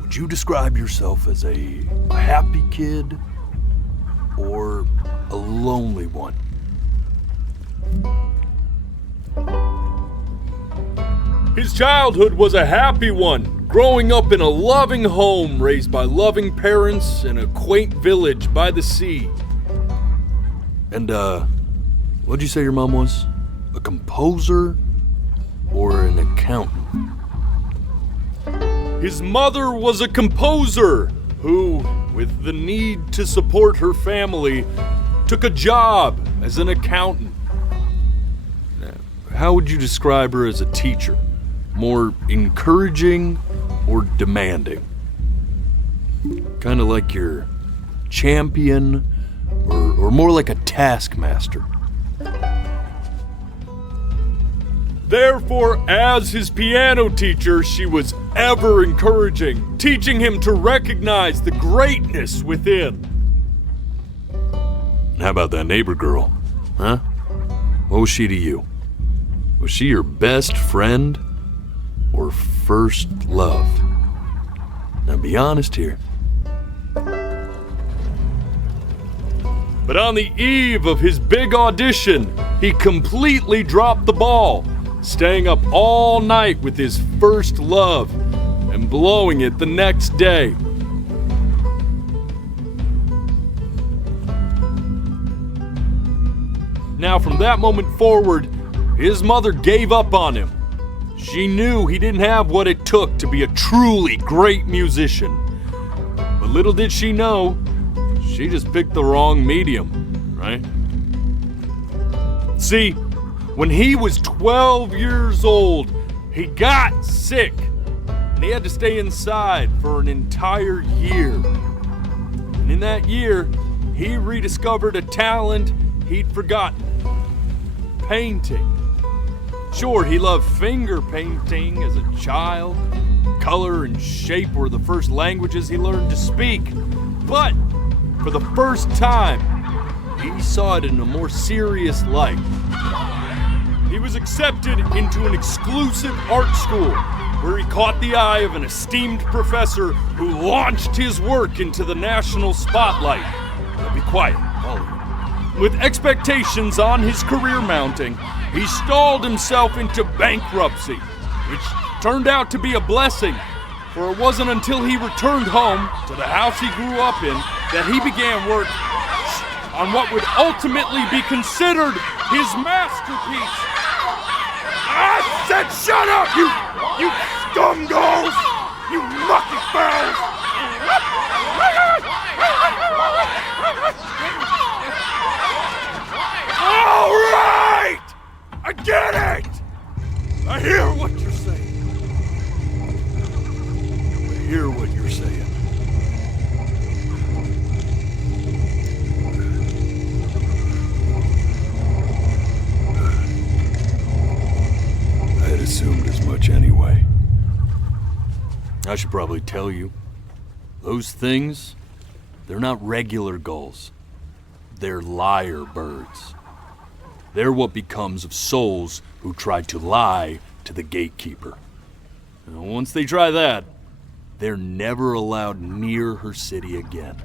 would you describe yourself as a happy kid or a lonely one? His childhood was a happy one, growing up in a loving home raised by loving parents in a quaint village by the sea. And, what'd you say your mom was? A composer or an accountant? His mother was a composer who, with the need to support her family, took a job as an accountant. How would you describe her as a teacher? More encouraging or demanding? Kind of like your champion or more like a taskmaster? Therefore, as his piano teacher, she was ever encouraging, teaching him to recognize the greatness within. How about that neighbor girl, huh? What was she to you? Was she your best friend or first love? Now be honest here. But on the eve of his big audition, he completely dropped the ball, staying up all night with his first love and blowing it the next day. Now, from that moment forward, his mother gave up on him. She knew he didn't have what it took to be a truly great musician. But little did she know, she just picked the wrong medium, right? See, when he was 12 years old, he got sick, and he had to stay inside for an entire year. And in that year, he rediscovered a talent he'd forgotten: painting. Sure, he loved finger painting as a child, color and shape were the first languages he learned to speak. But for the first time, he saw it in a more serious light. He was accepted into an exclusive art school where he caught the eye of an esteemed professor who launched his work into the national spotlight. Now be quiet, all of you. With expectations on his career mounting, he stalled himself into bankruptcy, which turned out to be a blessing, for it wasn't until he returned home to the house he grew up in that he began work on what would ultimately be considered his masterpiece. I said shut up, you scumballs! You mucky fowls! All right! I get it! I hear what you're saying. I hear what you're saying. I had assumed as much anyway. I should probably tell you, those things, they're not regular gulls. They're lyre birds. They're what becomes of souls who try to lie to the gatekeeper. And once they try that, they're never allowed near her city again.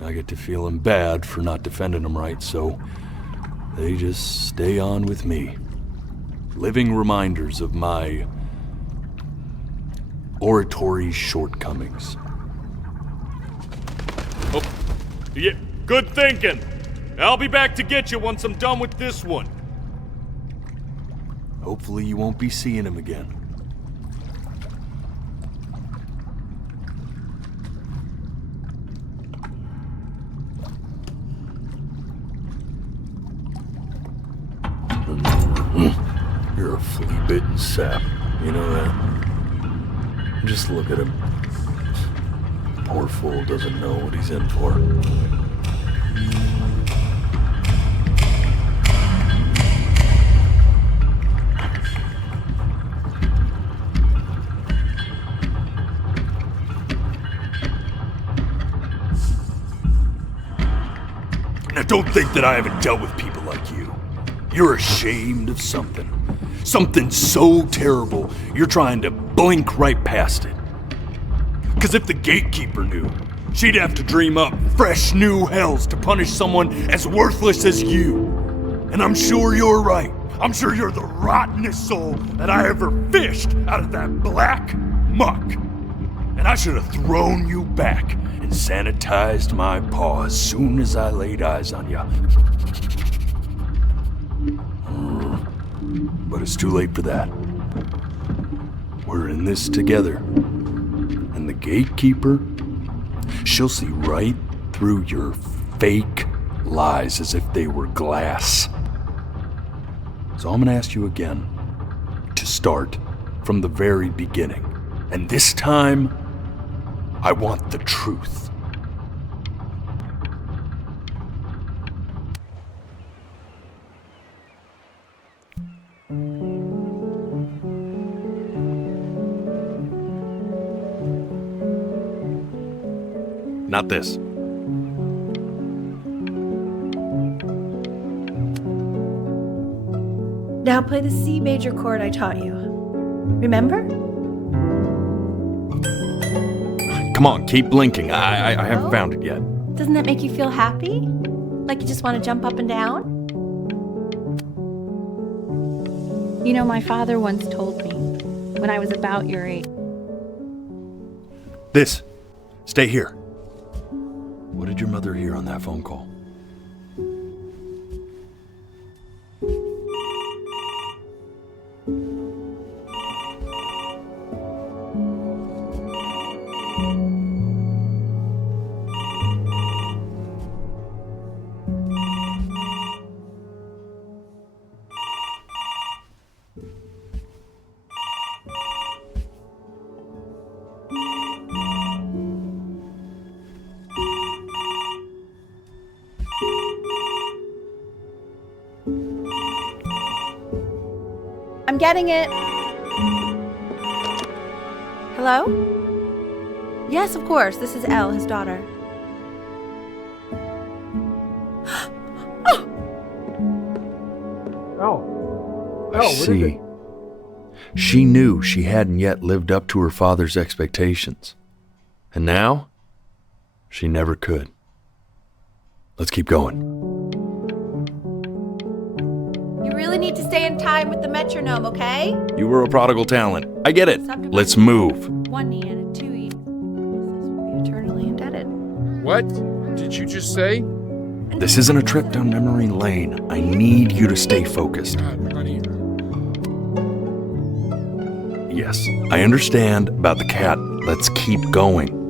I get to feeling bad for not defending them right, so they just stay on with me. Living reminders of my oratory shortcomings. Oh, yeah, good thinking. I'll be back to get you once I'm done with this one. Hopefully you won't be seeing him again. You're a flea-bitten sap, you know that? Just look at him. Poor fool doesn't know what he's in for. Now don't think that I haven't dealt with people like you. You're ashamed of something. Something so terrible, you're trying to blink right past it. Because if the gatekeeper knew, she'd have to dream up fresh new hells to punish someone as worthless as you. And I'm sure you're right. I'm sure you're the rottenest soul that I ever fished out of that black muck. And I should have thrown you back and sanitized my paw as soon as I laid eyes on you. But it's too late for that. We're in this together. And the gatekeeper, she'll see right through your fake lies as if they were glass. So I'm gonna ask you again to start from the very beginning. And this time, I want the truth. Not this. Now play the C major chord I taught you. Remember? Come on, keep blinking. I haven't found it yet. Doesn't that make you feel happy? Like you just want to jump up and down? You know, my father once told me when I was about your age. This. Stay here. What did your mother hear on that phone call? I'm getting it. Hello? Yes, of course. This is Elle, his daughter. I see. She knew she hadn't yet lived up to her father's expectations. And now, she never could. Let's keep going. You really need to stay in time with the metronome, okay? You were a prodigal talent. I get it. Let's move. 1 E and a 2 E. We'll be eternally indebted. What did you just say? This isn't a trip down memory lane. I need you to stay focused. Yes, I understand about the cat. Let's keep going.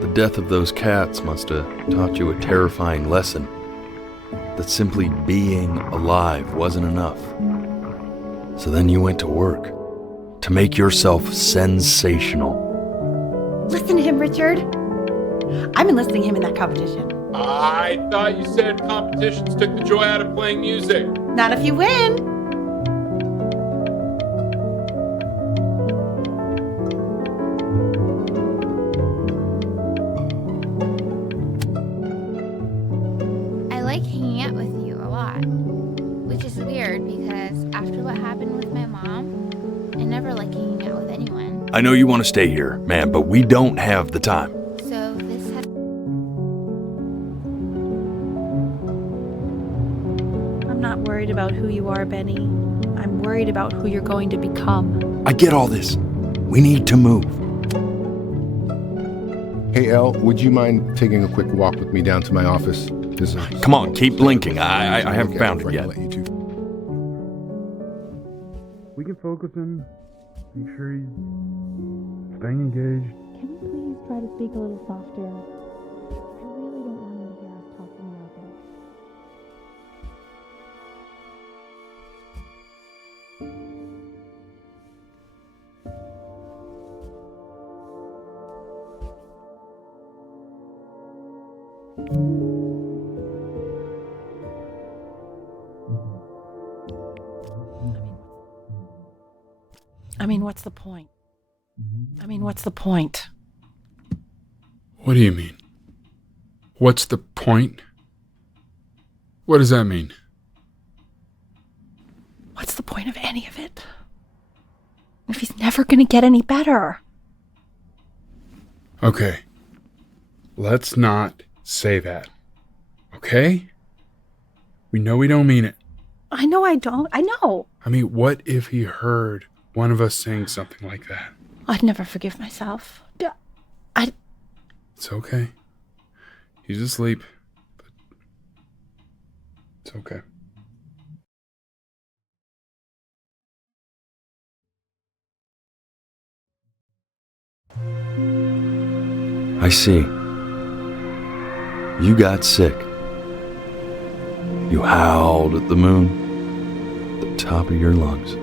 The death of those cats must have taught you a terrifying lesson. That simply being alive wasn't enough. So then you went to work to make yourself sensational. Listen to him, Richard. I'm enlisting him in that competition. I thought you said competitions took the joy out of playing music. Not if you win. I like hanging out with you a lot, which is weird because after what happened with my mom, I never like hanging out with anyone. I know you want to stay here, man, but we don't have the time. So this has... I'm not worried about who you are, Benny. I'm worried about who you're going to become. I get all this. We need to move. Hey, Elle, would you mind taking a quick walk with me down to my office? Come on, keep blinking. I haven't found it yet. We can focus in, make sure he's staying engaged. Can we please try to speak a little softer? I really don't want him to hear us talking about this. I mean, what's the point? What's the point? What do you mean? What's the point? What does that mean? What's the point of any of it? If he's never gonna get any better. Okay. Let's not say that. Okay? We know we don't mean it. I know I don't. I know. I mean, what if he heard one of us saying something like that? I'd never forgive myself. It's okay. He's asleep. But it's okay. I see. You got sick. You howled at the moon, at the top of your lungs.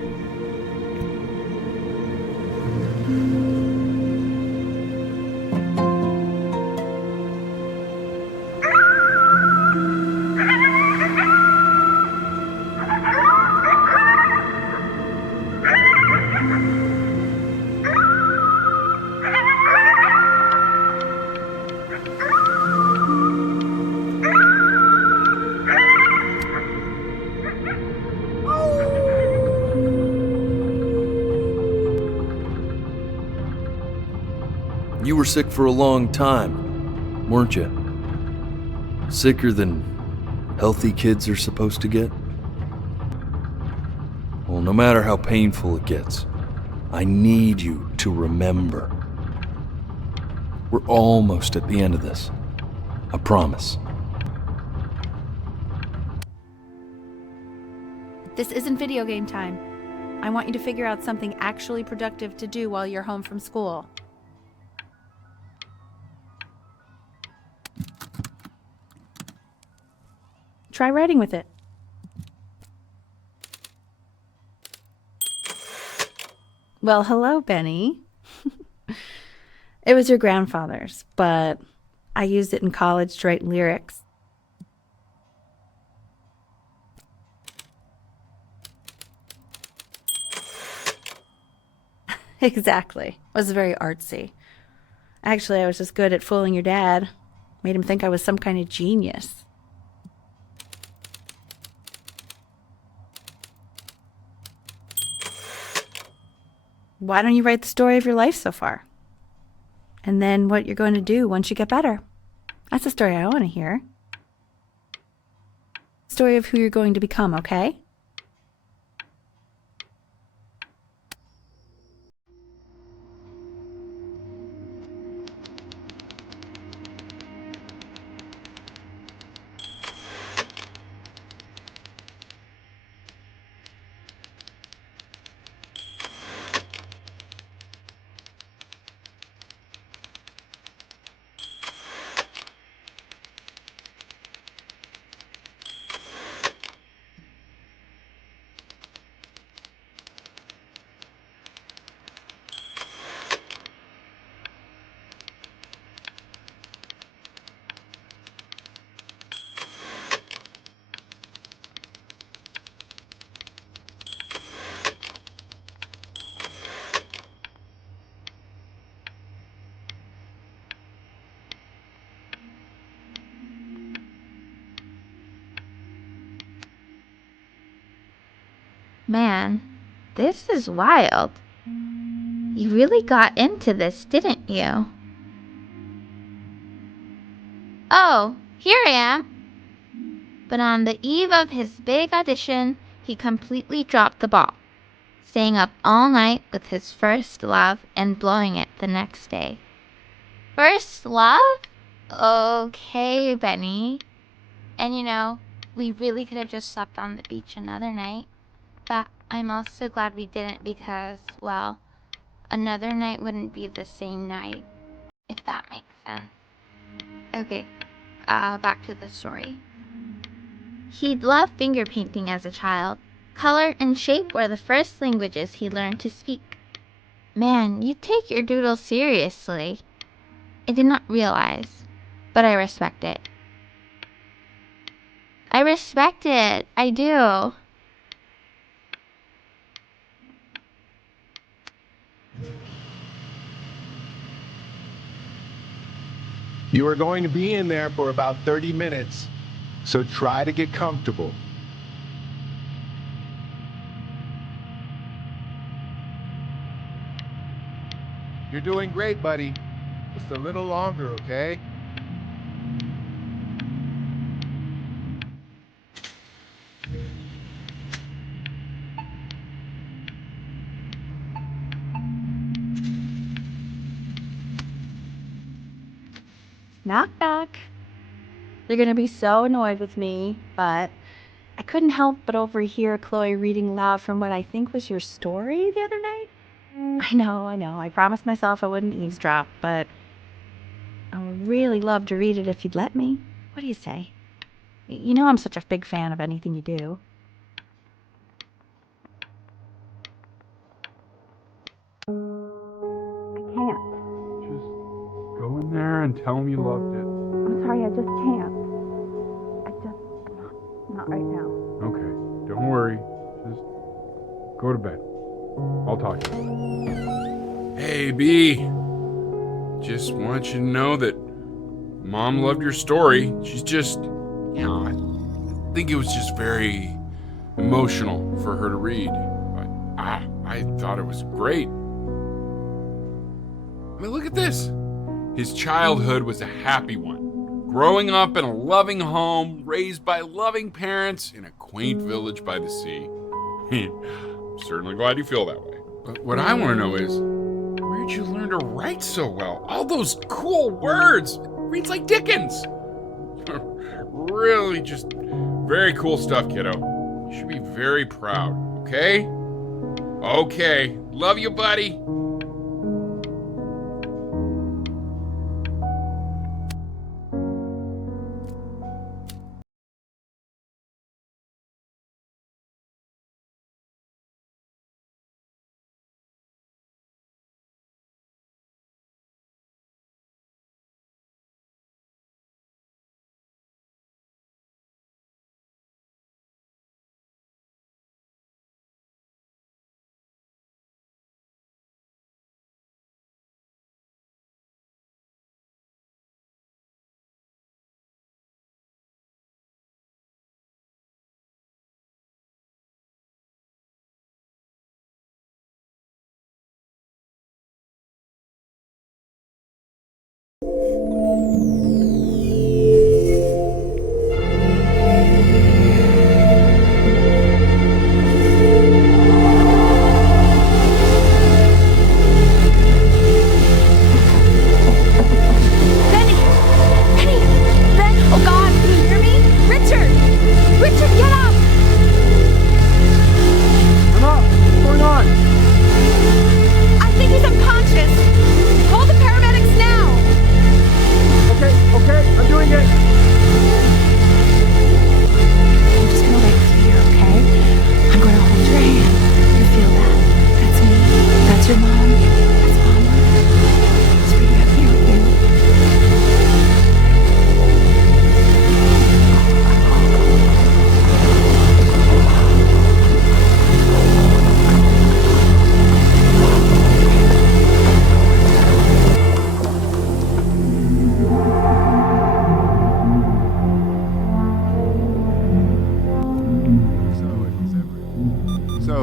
You were sick for a long time, weren't you? Sicker than healthy kids are supposed to get? Well, no matter how painful it gets, I need you to remember. We're almost at the end of this. I promise. This isn't video game time. I want you to figure out something actually productive to do while you're home from school. Try writing with it. Well, hello, Benny. It was your grandfather's, but I used it in college to write lyrics. Exactly. It was very artsy. Actually, I was just good at fooling your dad. Made him think I was some kind of genius. Why don't you write the story of your life so far? And then what you're going to do once you get better. That's the story I want to hear. Story of who you're going to become, okay? Man, this is wild. You really got into this, didn't you? Oh, here I am. But on the eve of his big audition, he completely dropped the ball, staying up all night with his first love and blowing it the next day. First love? Okay, Benny. And you know, we really could have just slept on the beach another night. But I'm also glad we didn't because, well, another night wouldn't be the same night, if that makes sense. Okay, back to the story. He'd loved finger painting as a child. Color and shape were the first languages he learned to speak. Man, you take your doodle seriously. I did not realize, but I respect it. I respect it, I do. You are going to be in there for about 30 minutes, so try to get comfortable. You're doing great, buddy. Just a little longer, okay? Knock, knock. You're gonna be so annoyed with me, but I couldn't help but overhear Chloe reading loud from what I think was your story the other night. I know. I promised myself I wouldn't eavesdrop, but I would really love to read it if you'd let me. What do you say? You know I'm such a big fan of anything you do. I can't. Go in there and tell him you loved it. I'm sorry, I just can't. Not right now. Okay, don't worry. Just go to bed. I'll talk to you. Hey, B. Just want you to know that Mom loved your story. She's just, you know, I think it was just very emotional for her to read. But I thought it was great. I mean, look at this. His childhood was a happy one. Growing up in a loving home, raised by loving parents in a quaint village by the sea. I'm certainly glad you feel that way. But what I want to know is, where Where'd you learn to write so well? All those cool words. Reads like Dickens. Really just very cool stuff, kiddo. You should be very proud, okay? Okay. Love you, buddy.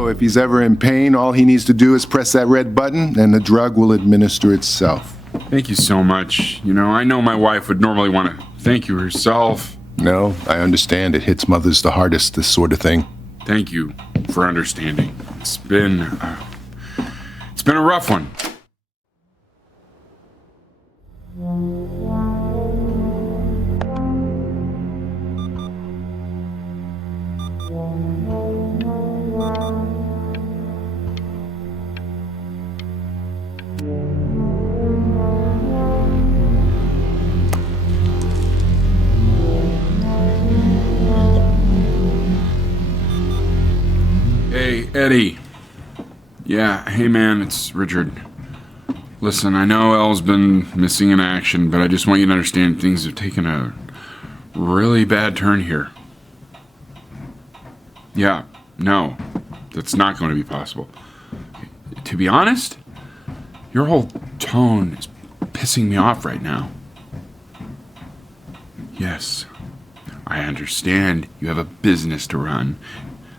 If he's ever in pain, all he needs to do is press that red button and the drug will administer itself. Thank you so much. You know, I know my wife would normally want to thank you herself. No, I understand. It hits mothers the hardest, this sort of thing. Thank you for understanding. It's been a rough one. Hey, Eddie. Yeah, hey man, it's Richard. Listen, I know Elle's been missing in action, but I just want you to understand things have taken a really bad turn here. Yeah, no, that's not going to be possible. To be honest, your whole tone is pissing me off right now. Yes, I understand you have a business to run.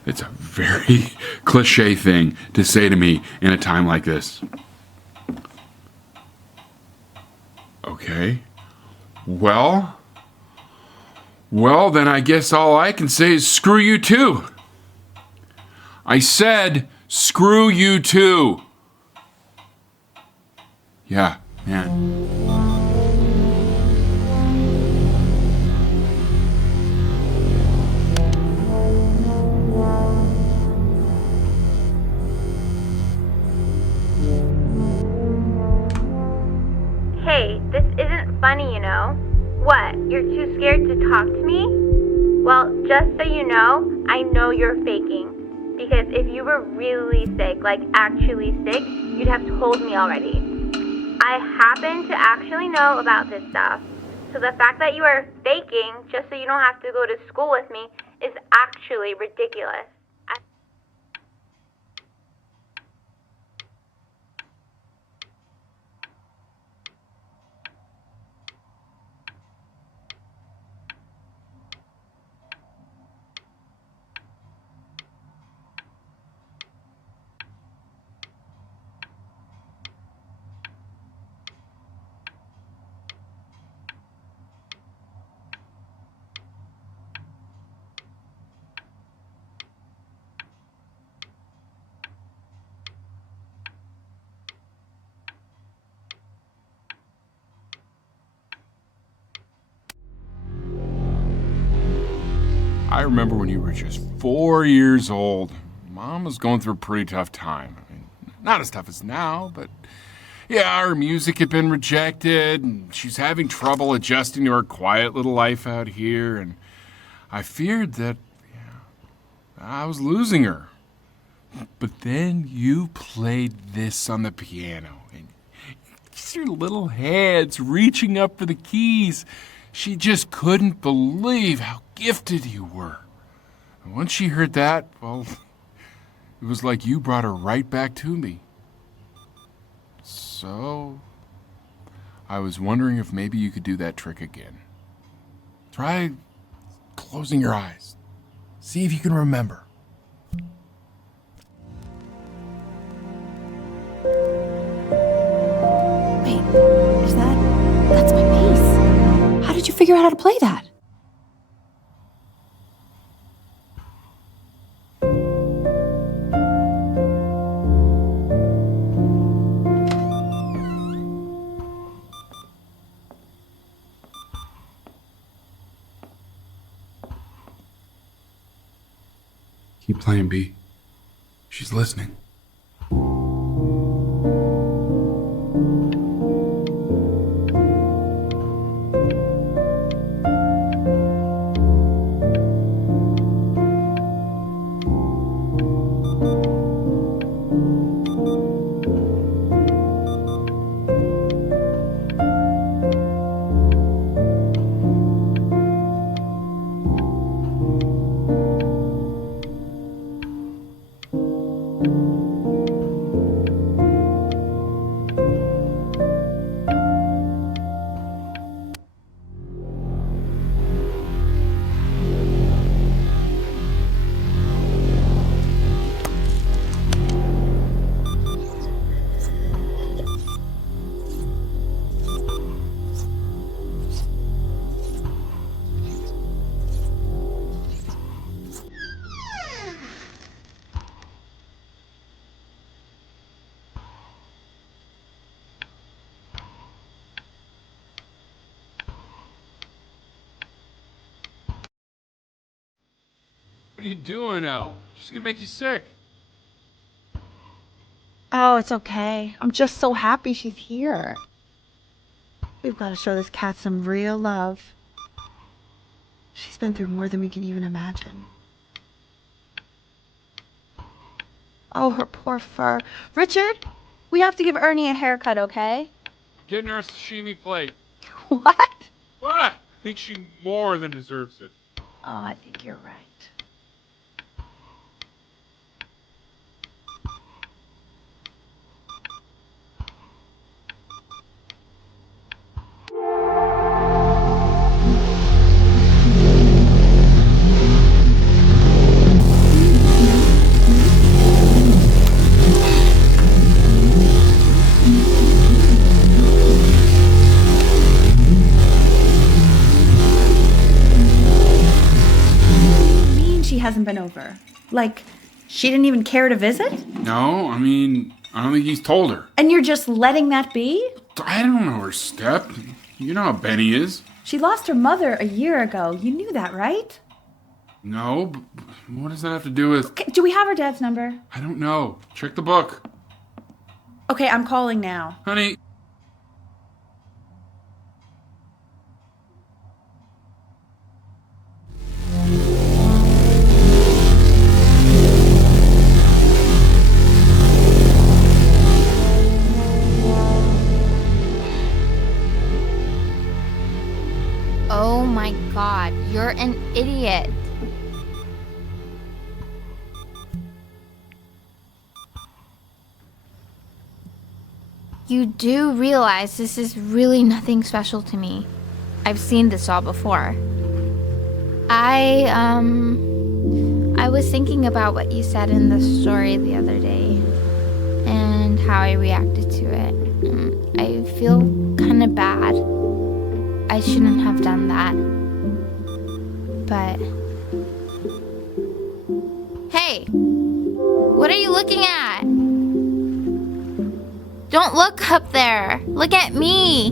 It's a very cliche thing to say to me in a time like this. Okay. Well, then I guess all I can say is screw you too. I said screw you too. Yeah, man. Hey, this isn't funny, you know. What, you're too scared to talk to me? Well, just so you know you're faking. Because if you were really sick, like actually sick, you'd have told me already. I happen to actually know about this stuff. So the fact that you are faking just so you don't have to go to school with me is actually ridiculous. I remember when you were just 4 years old. Mom was going through a pretty tough time. I mean, not as tough as now, but yeah, her music had been rejected, and she's having trouble adjusting to her quiet little life out here, and I feared that I was losing her. But then you played this on the piano, and just your little hands reaching up for the keys. She just couldn't believe how gifted you were. And once she heard that, well, it was like you brought her right back to me. So, I was wondering if maybe you could do that trick again. Try closing your eyes. See if you can remember. Wait, that's my bass. How did you figure out how to play that? Keep playing, B. She's listening. What are you doing, Elle? She's gonna make you sick. Oh, it's okay. I'm just so happy she's here. We've got to show this cat some real love. She's been through more than we can even imagine. Oh, her poor fur. Richard, we have to give Ernie a haircut, okay? Getting her a sashimi plate. What? What? I think she more than deserves it. Oh, I think you're right. Hasn't been over. Like, she didn't even care to visit? No, I mean, I don't think he's told her. And you're just letting that be? I don't know her step. You know how Benny is. She lost her mother a year ago. You knew that, right? No, but what does that have to do with... Okay, do we have her dad's number? I don't know. Check the book. Okay, I'm calling now. Honey... Oh my god, you're an idiot. You do realize this is really nothing special to me. I've seen this all before. I was thinking about what you said in the story the other day and how I reacted to it. I feel kind of bad. I shouldn't have done that. But... Hey! What are you looking at? Don't look up there! Look at me!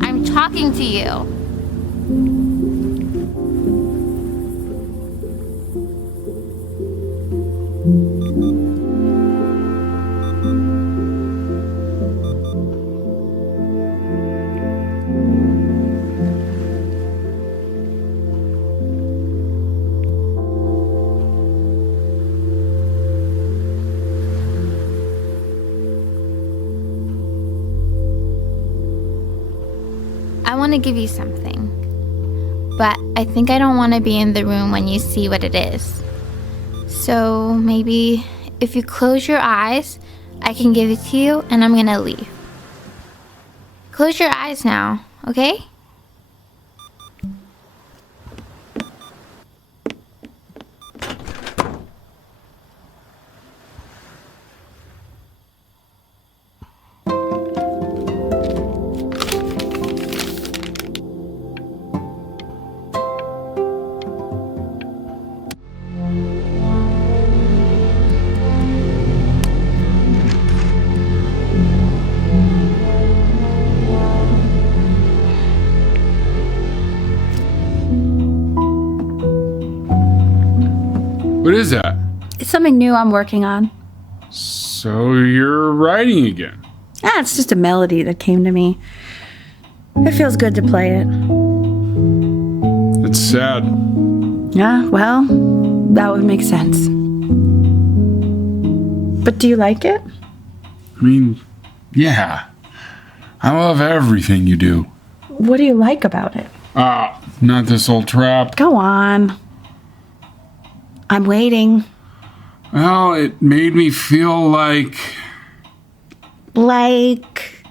I'm talking to you. want to give you something. But I think I don't want to be in the room when you see what it is. So maybe if you close your eyes, I can give it to you and I'm gonna leave. Close your eyes now, okay? What is that? It's something new I'm working on. So you're writing again? It's just a melody that came to me. It feels good to play it. It's sad. Yeah, well, that would make sense. But do you like it? I mean, yeah. I love everything you do. What do you like about it? Not this old trap. Go on. I'm waiting. Well, it made me feel like if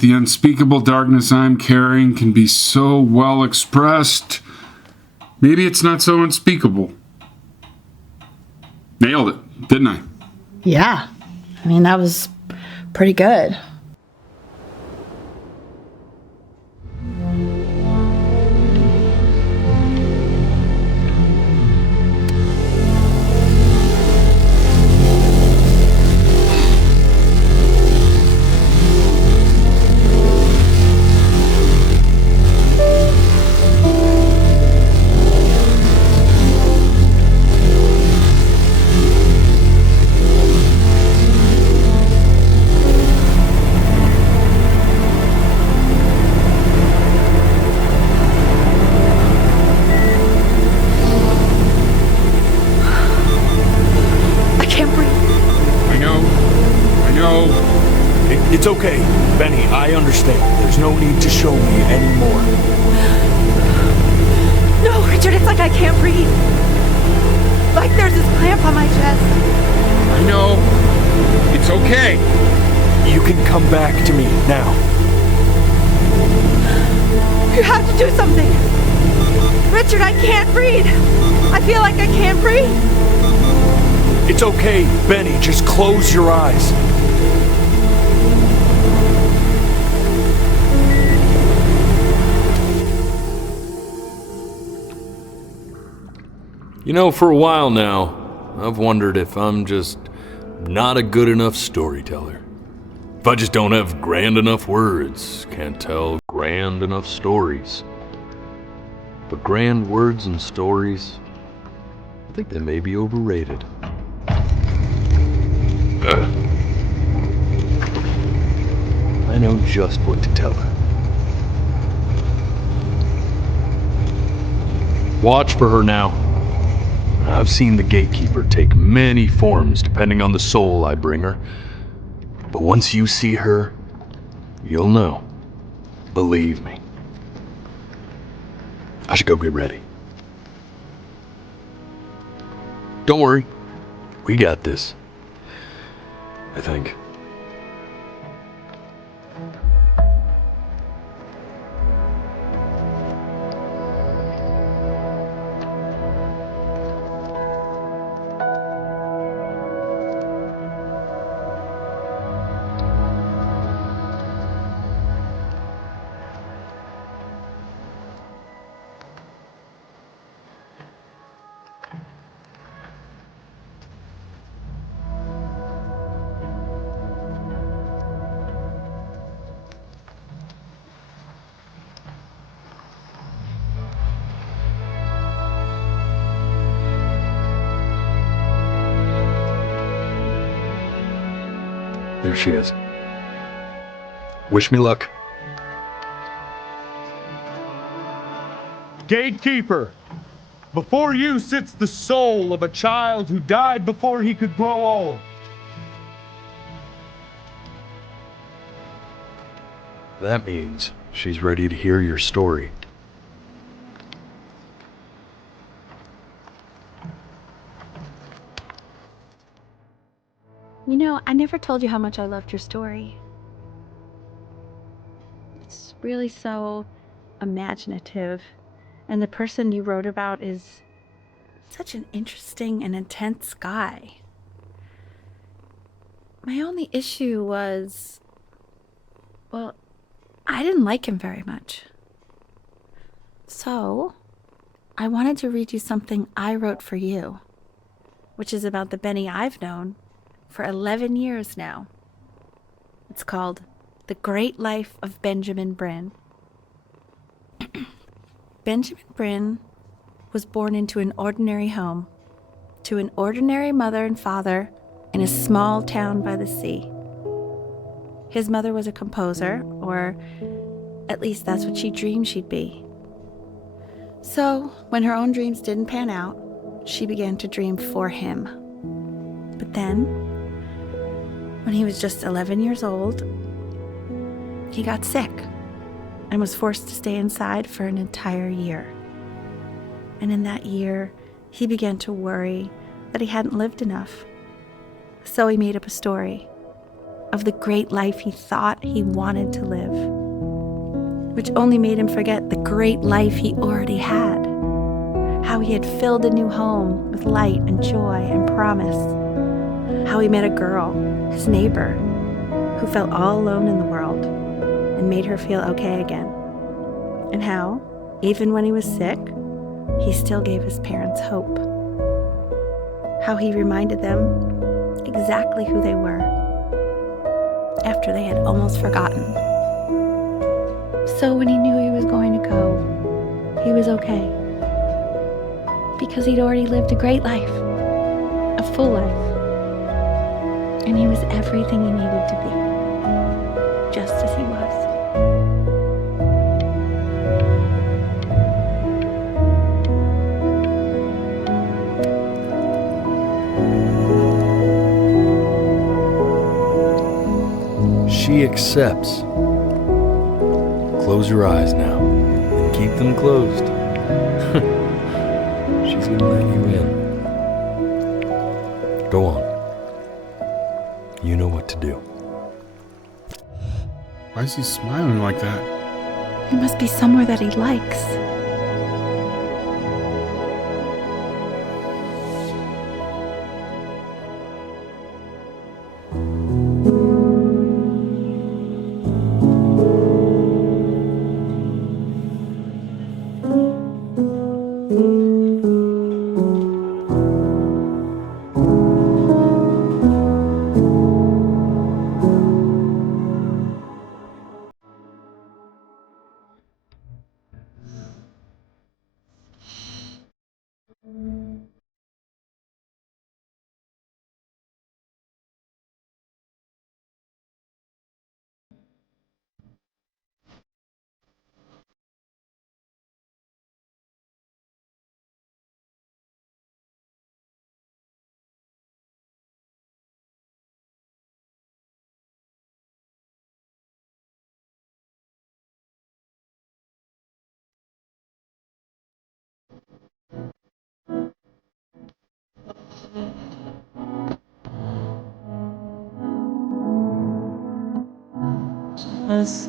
the unspeakable darkness I'm carrying can be so well expressed, maybe it's not so unspeakable. Nailed it, didn't I? Yeah. I mean, that was pretty good. It's okay, Benny, I understand. There's no need to show me anymore. No, Richard, it's like I can't breathe. Like there's this clamp on my chest. I know. It's okay. You can come back to me now. You have to do something. Richard, I can't breathe. I feel like I can't breathe. It's okay, Benny, just close your eyes. You know, for a while now, I've wondered if I'm just not a good enough storyteller. If I just don't have grand enough words, can't tell grand enough stories. But grand words and stories, I think they may be overrated. I know just what to tell her. Watch for her now. I've seen the gatekeeper take many forms depending on the soul I bring her. But once you see her, you'll know. Believe me. I should go get ready. Don't worry. We got this. I think. There she is. Wish me luck. Gatekeeper, before you sits the soul of a child who died before he could grow old. That means She's ready to hear your story. You know, I never told you how much I loved your story. It's really so imaginative, and the person you wrote about is such an interesting and intense guy. My only issue was, well, I didn't like him very much. So, I wanted to read you something I wrote for you, which is about the Benny I've known for 11 years now. It's called The Great Life of Benjamin Brynn. Benjamin Brynn was born into an ordinary home, to an ordinary mother and father in a small town by the sea. His mother was a composer, or at least that's what she dreamed she'd be. So, when her own dreams didn't pan out, she began to dream for him. But then, when he was just 11 years old, he got sick and was forced to stay inside for an entire year. And in that year, he began to worry that he hadn't lived enough. So he made up a story of the great life he thought he wanted to live, which only made him forget the great life he already had, how he had filled a new home with light and joy and promise, how he met a girl, his neighbor, who felt all alone in the world and made her feel okay again, and how, even when he was sick, he still gave his parents hope, how he reminded them exactly who they were after they had almost forgotten. So when he knew he was going to go, he was okay, because he'd already lived a great life, a full life, and he was everything he needed to be, just as he was. She accepts. Close your eyes now, and keep them closed. She's gonna let you in. Go on. You know what to do. Why is he smiling like that? It must be somewhere that he likes. Yes.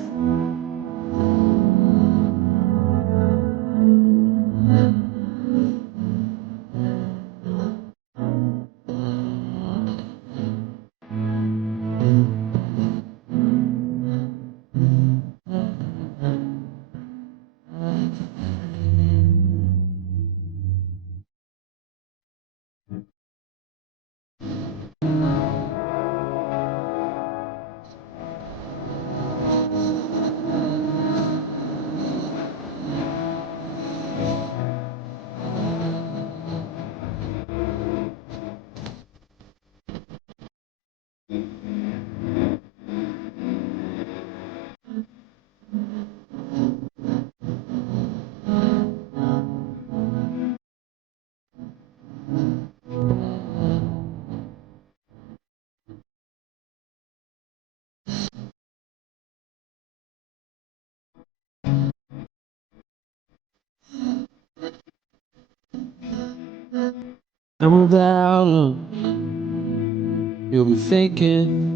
And without her, you'll be thinking